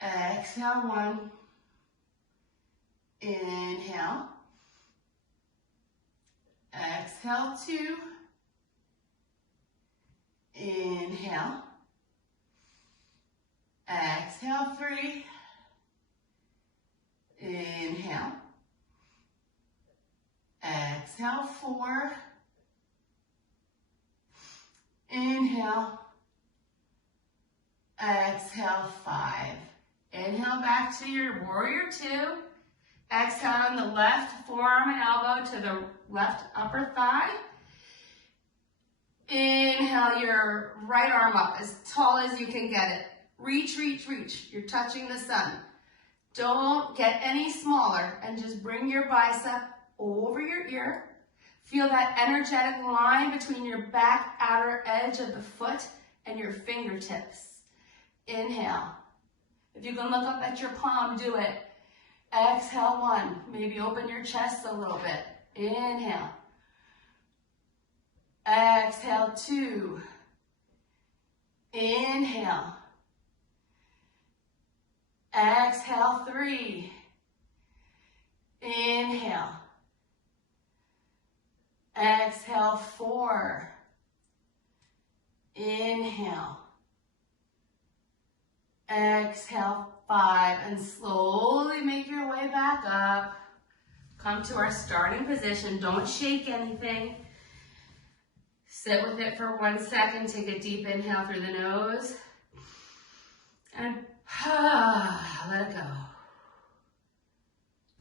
Exhale, 1. Inhale. Exhale, 2. Inhale. Exhale, 3. Inhale. Exhale, 4. Inhale. Exhale, 5. Inhale back to your warrior 2. Exhale on the left forearm and elbow to the left upper thigh. Inhale your right arm up as tall as you can get it. Reach, reach, reach. You're touching the sun. Don't get any smaller and just bring your bicep over your ear. Feel that energetic line between your back outer edge of the foot and your fingertips. Inhale. If you can look up at your palm, do it. Exhale, 1. Maybe open your chest a little bit. Inhale. Exhale, 2. Inhale. Exhale, 3. Inhale. Exhale, 4. Inhale. Exhale, 5, and slowly make your way back up. Come to our starting position. Don't shake anything. Sit with it for 1 second. Take a deep inhale through the nose. And let it go.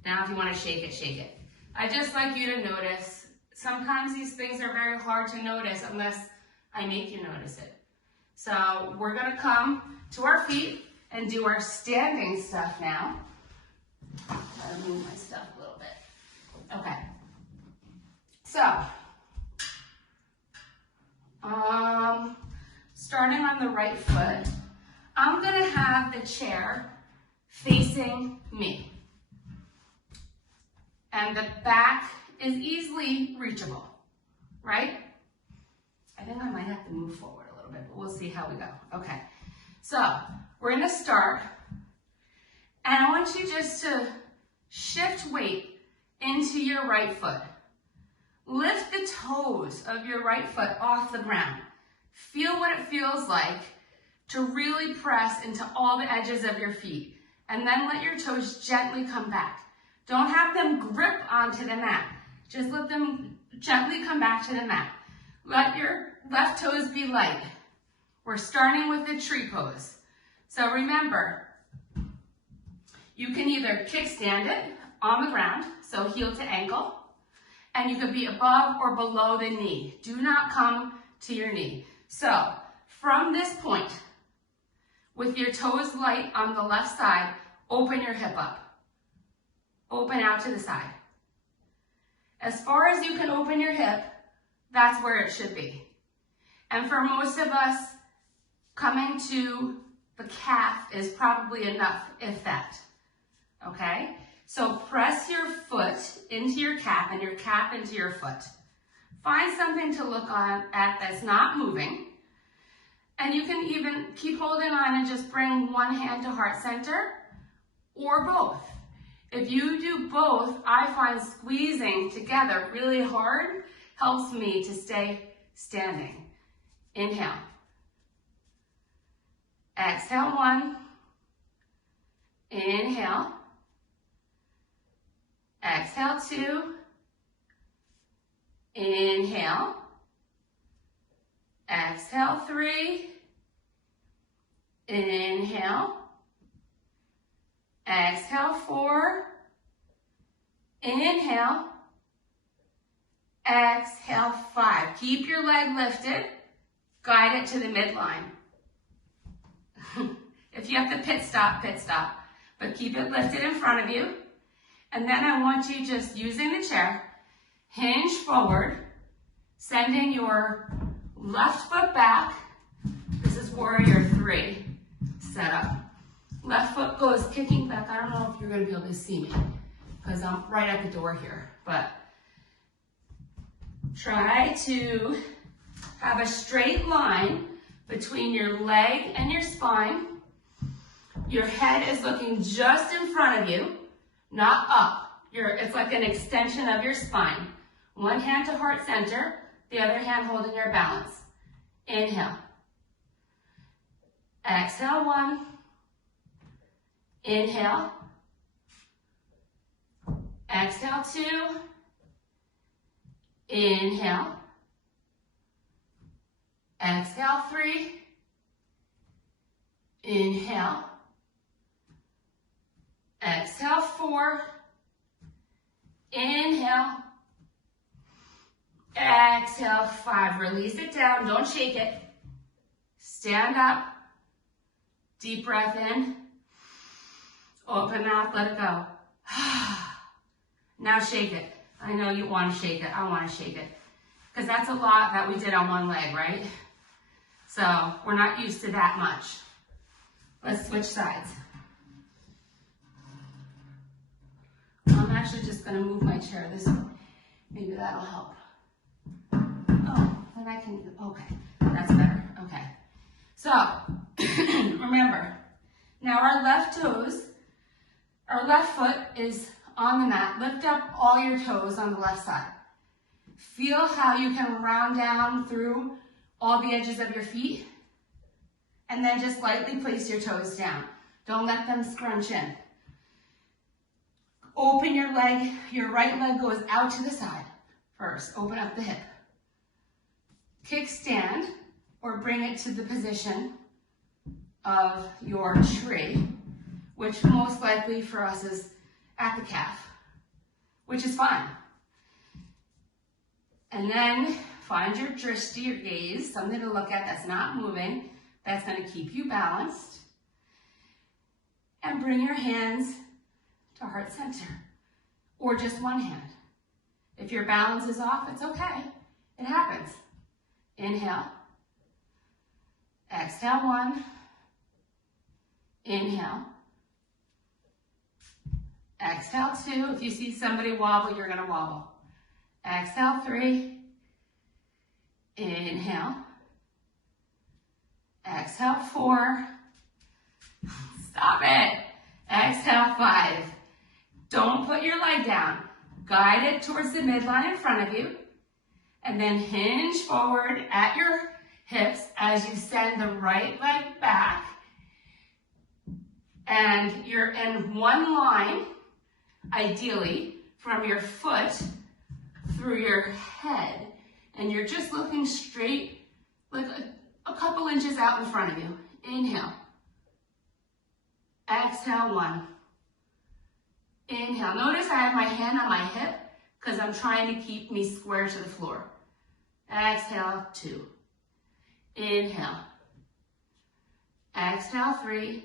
Now if you want to shake it, shake it. I'd just like you to notice. Sometimes these things are very hard to notice unless I make you notice it. So we're going to come to our feet and do our standing stuff now. Try to move my stuff a little bit. Okay. So, starting on the right foot, I'm going to have the chair facing me. And the back is easily reachable, right? I think I might have to move forward a little bit, but we'll see how we go. Okay, so we're gonna start, and I want you just to shift weight into your right foot. Lift the toes of your right foot off the ground. Feel what it feels like to really press into all the edges of your feet, and then let your toes gently come back. Don't have them grip onto the mat. Just let them gently come back to the mat. Let your left toes be light. We're starting with the tree pose. So remember, you can either kickstand it on the ground, so heel to ankle, and you could be above or below the knee. Do not come to your knee. So from this point, with your toes light on the left side, open your hip up. Open out to the side. As far as you can open your hip, that's where it should be. And for most of us, coming to the calf is probably enough, if that. Okay? So press your foot into your calf and your calf into your foot. Find something to look at that's not moving. And you can even keep holding on and just bring one hand to heart center or both. If you do both, I find squeezing together really hard helps me to stay standing. Inhale. Exhale, 1. Inhale. Exhale, 2. Inhale. Exhale, 3. Inhale. Exhale, 4. Inhale. Exhale, 5. Keep your leg lifted. Guide it to the midline. If you have to pit stop, pit stop. But keep it lifted in front of you. And then I want you just using the chair, hinge forward, sending your left foot back. This is warrior 3 set up. Left foot goes kicking back. I don't know if you're going to be able to see me because I'm right at the door here. But try to have a straight line between your leg and your spine. Your head is looking just in front of you, not up. It's like an extension of your spine. One hand to heart center, the other hand holding your balance. Inhale. Exhale, 1. Inhale. Exhale, 2. Inhale. Exhale, 3. Inhale. Exhale, 4. Inhale. Exhale, 5. Release it down. Don't shake it. Stand up. Deep breath in. Open mouth. Let it go. Now shake it. I know you want to shake it. I want to shake it. Because that's a lot that we did on one leg, right? So we're not used to that much. Let's switch sides. I'm actually just going to move my chair this way. Maybe that'll help. Oh, then I can, okay, that's better, okay. So, remember, now our left toes, our left foot is on the mat. Lift up all your toes on the left side. Feel how you can round down through all the edges of your feet And then just lightly place your toes down. Don't let them scrunch in. Open your leg, your right leg goes out to the side first. Open up the hip. Kickstand, or bring it to the position of your tree, which most likely for us is at the calf, which is fine. And then find your drishti, your gaze, something to look at that's not moving, that's going to keep you balanced. And bring your hands to heart center, or just one hand. If your balance is off, it's okay. It happens. Inhale. Exhale, 1. Inhale. Exhale, 2. If you see somebody wobble, you're going to wobble. Exhale, 3. Inhale. Exhale, 4. Stop it. Exhale, 5. Don't put your leg down. Guide it towards the midline in front of you. And then hinge forward at your hips as you send the right leg back. And you're in one line, ideally, from your foot through your head. And you're just looking straight, like a couple inches out in front of you. Inhale. Exhale, 1. Inhale. Notice I have my hand on my hip because I'm trying to keep me square to the floor. Exhale, 2. Inhale. Exhale, 3.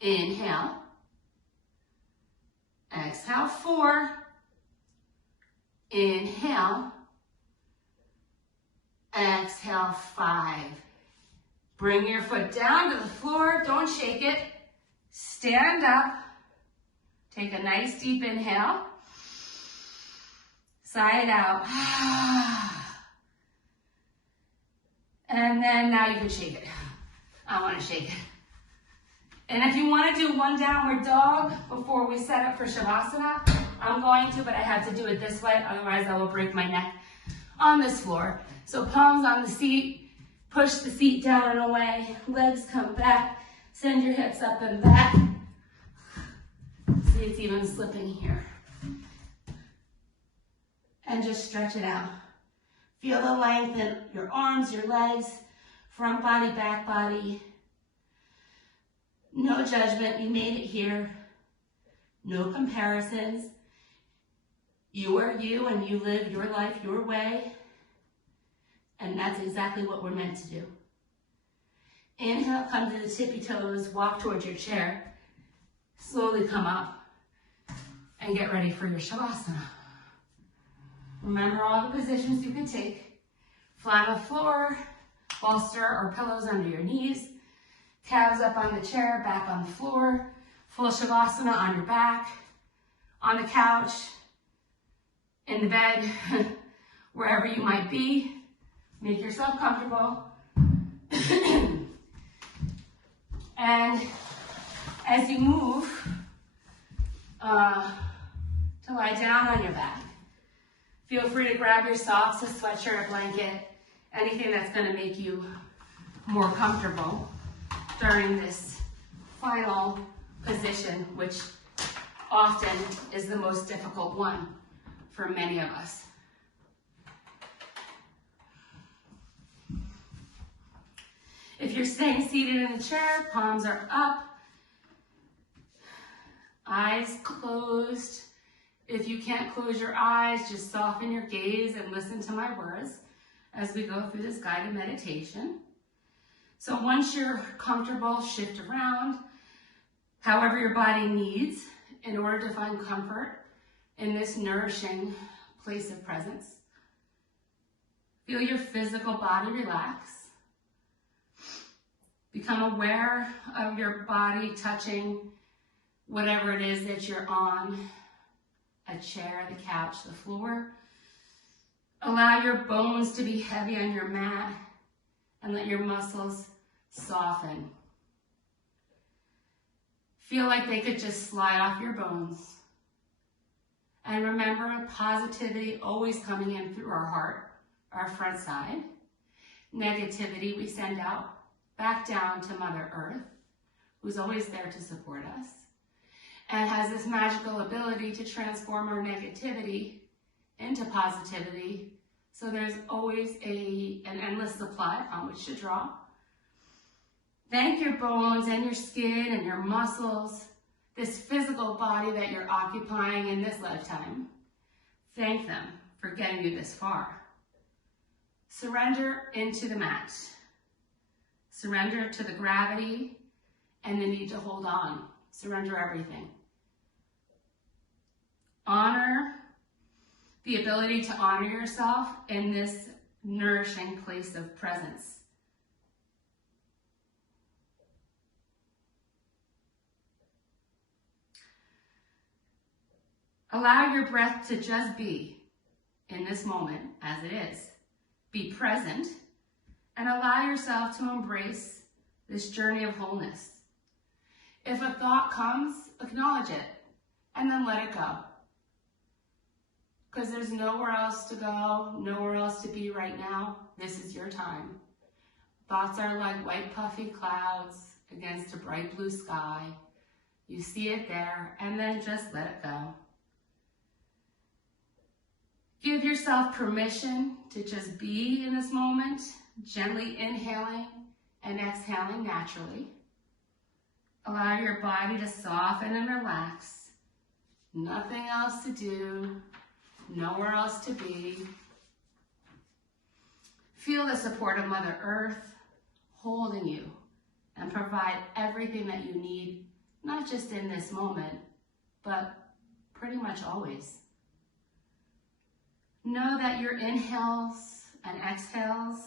Inhale. Exhale, 4. Inhale. Exhale, 5. Bring your foot down to the floor. Don't shake it. Stand up. Take a nice deep inhale. Sigh it out. And then now you can shake it. I want to shake it. And if you want to do one downward dog before we set up for Shavasana, I'm going to, but I have to do it this way, otherwise I will break my neck on this floor. So palms on the seat, push the seat down and away, legs come back, send your hips up and back. See, it's even slipping here. And just stretch it out. Feel the length in your arms, your legs, front body, back body. No judgment, you made it here. No comparisons. You are you and you live your life your way. And that's exactly what we're meant to do. Inhale, come to the tippy toes, walk towards your chair. Slowly come up and get ready for your Shavasana. Remember all the positions you can take. Flat on the floor, bolster or pillows under your knees, calves up on the chair, back on the floor, full Shavasana on your back, on the couch, in the bed, wherever you might be. Make yourself comfortable. And as you move to lie down on your back, feel free to grab your socks, a sweatshirt, a blanket, anything that's going to make you more comfortable during this final position, which often is the most difficult one for many of us. If you're staying seated in a chair, palms are up, eyes closed. If you can't close your eyes, just soften your gaze and listen to my words as we go through this guided meditation. So once you're comfortable, shift around, however your body needs, in order to find comfort in this nourishing place of presence. Feel your physical body relax. Become aware of your body touching whatever it is that you're on, a chair, the couch, the floor. Allow your bones to be heavy on your mat and let your muscles soften. Feel like they could just slide off your bones. And remember, positivity always coming in through our heart, our front side. Negativity we send out back down to Mother Earth, who's always there to support us, and has this magical ability to transform our negativity into positivity. So there's always an endless supply upon which to draw. Thank your bones and your skin and your muscles, this physical body that you're occupying in this lifetime. Thank them for getting you this far. Surrender into the mat. Surrender to the gravity and the need to hold on. Surrender everything. Honor the ability to honor yourself in this nourishing place of presence. Allow your breath to just be in this moment as it is. Be present and allow yourself to embrace this journey of wholeness. If a thought comes, acknowledge it and then let it go. Because there's nowhere else to go, nowhere else to be right now. This is your time. Thoughts are like white puffy clouds against a bright blue sky. You see it there and then just let it go. Give yourself permission to just be in this moment, gently inhaling and exhaling naturally. Allow your body to soften and relax. Nothing else to do, nowhere else to be. Feel the support of Mother Earth holding you and provide everything that you need, not just in this moment, but pretty much always. Know that your inhales and exhales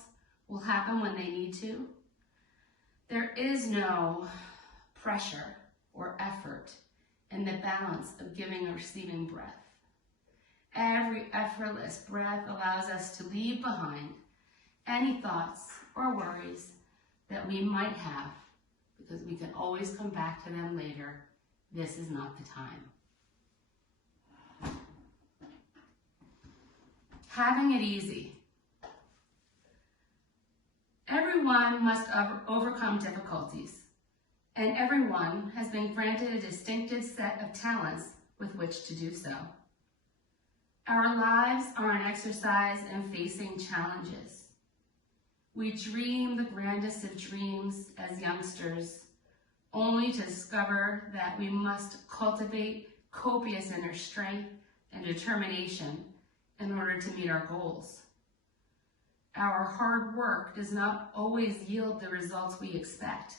will happen when they need to. There is no pressure or effort in the balance of giving and receiving breath. Every effortless breath allows us to leave behind any thoughts or worries that we might have, because we can always come back to them later. This is not the time. Having it easy. Everyone must overcome difficulties, and everyone has been granted a distinctive set of talents with which to do so. Our lives are an exercise in facing challenges. We dream the grandest of dreams as youngsters, only to discover that we must cultivate copious inner strength and determination in order to meet our goals. Our hard work does not always yield the results we expect,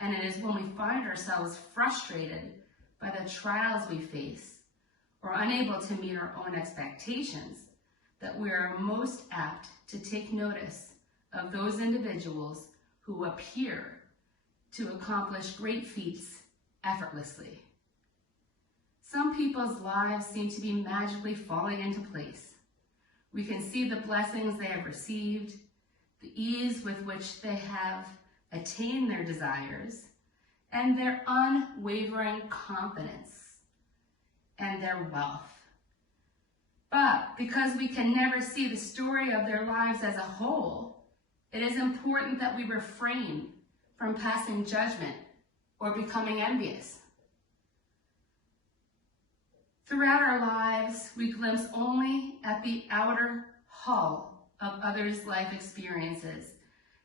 and it is when we find ourselves frustrated by the trials we face or unable to meet our own expectations that we are most apt to take notice of those individuals who appear to accomplish great feats effortlessly. Some people's lives seem to be magically falling into place. We can see the blessings they have received, the ease with which they have attained their desires, and their unwavering confidence and their wealth. But because we can never see the story of their lives as a whole, it is important that we refrain from passing judgment or becoming envious. Throughout our lives, we glimpse only at the outer hull of others' life experiences.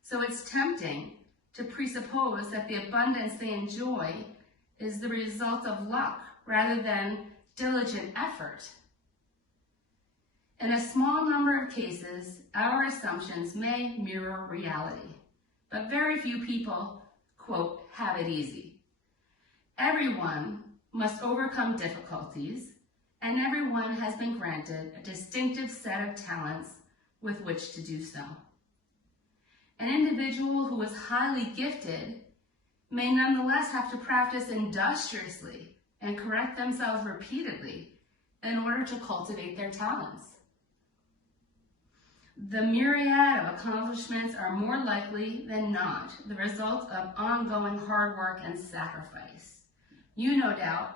So it's tempting to presuppose that the abundance they enjoy is the result of luck rather than diligent effort. In a small number of cases, our assumptions may mirror reality, but very few people, quote, have it easy. Everyone must overcome difficulties, and everyone has been granted a distinctive set of talents with which to do so. An individual who is highly gifted may nonetheless have to practice industriously and correct themselves repeatedly in order to cultivate their talents. The myriad of accomplishments are more likely than not the result of ongoing hard work and sacrifice. You, no doubt,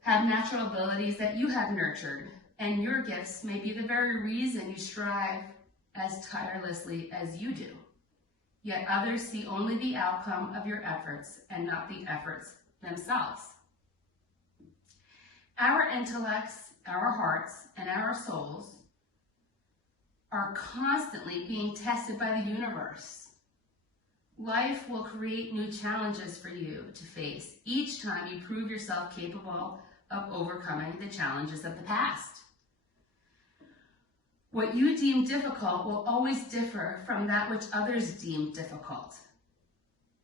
have natural abilities that you have nurtured, and your gifts may be the very reason you strive as tirelessly as you do. yet others see only the outcome of your efforts and not the efforts themselves. Our intellects, our hearts, and our souls are constantly being tested by the universe. Life will create new challenges for you to face each time you prove yourself capable of overcoming the challenges of the past. What you deem difficult will always differ from that which others deem difficult.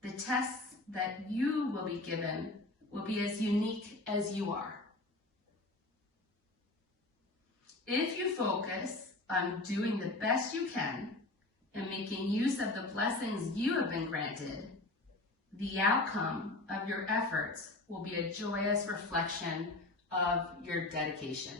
The tests that you will be given will be as unique as you are. If you focus on doing the best you can and making use of the blessings you have been granted, the outcome of your efforts will be a joyous reflection of your dedication.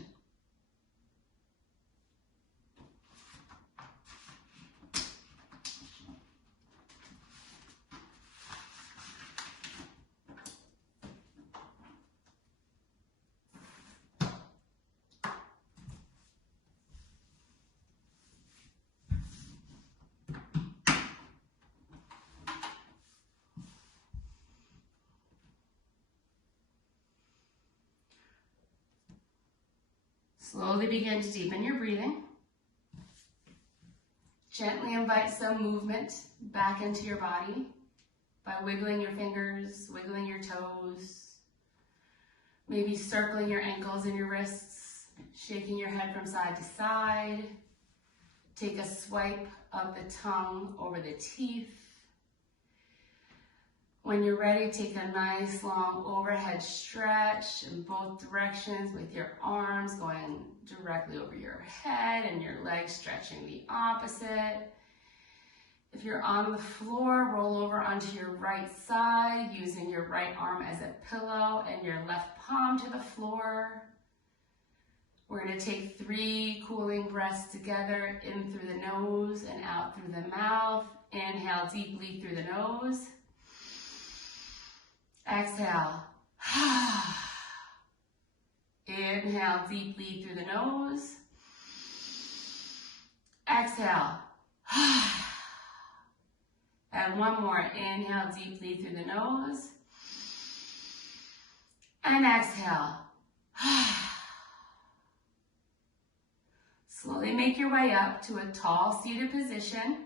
Slowly begin to deepen your breathing. Gently invite some movement back into your body by wiggling your fingers, wiggling your toes, maybe circling your ankles and your wrists, shaking your head from side to side. Take a swipe of the tongue over the teeth. When you're ready, take a nice long overhead stretch in both directions with your arms going directly over your head and your legs stretching the opposite. If you're on the floor, roll over onto your right side using your right arm as a pillow and your left palm to the floor. We're going to take 3 cooling breaths together, in through the nose and out through the mouth. Inhale deeply through the nose. Exhale. Inhale deeply through the nose. Exhale. And one more. Inhale deeply through the nose. And exhale. Slowly make your way up to a tall seated position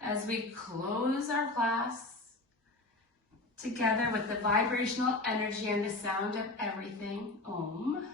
as we close our class together with the vibrational energy and the sound of everything. Om.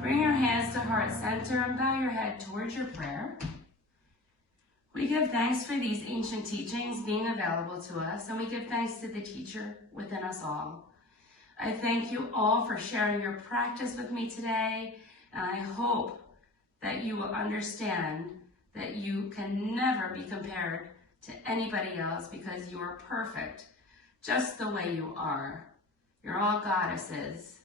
Bring your hands to heart center and bow your head towards your prayer. We give thanks for these ancient teachings being available to us, and we give thanks to the teacher within us all. I thank you all for sharing your practice with me today, and I hope that you will understand that you can never be compared to anybody else because you are perfect just the way you are. You're all goddesses,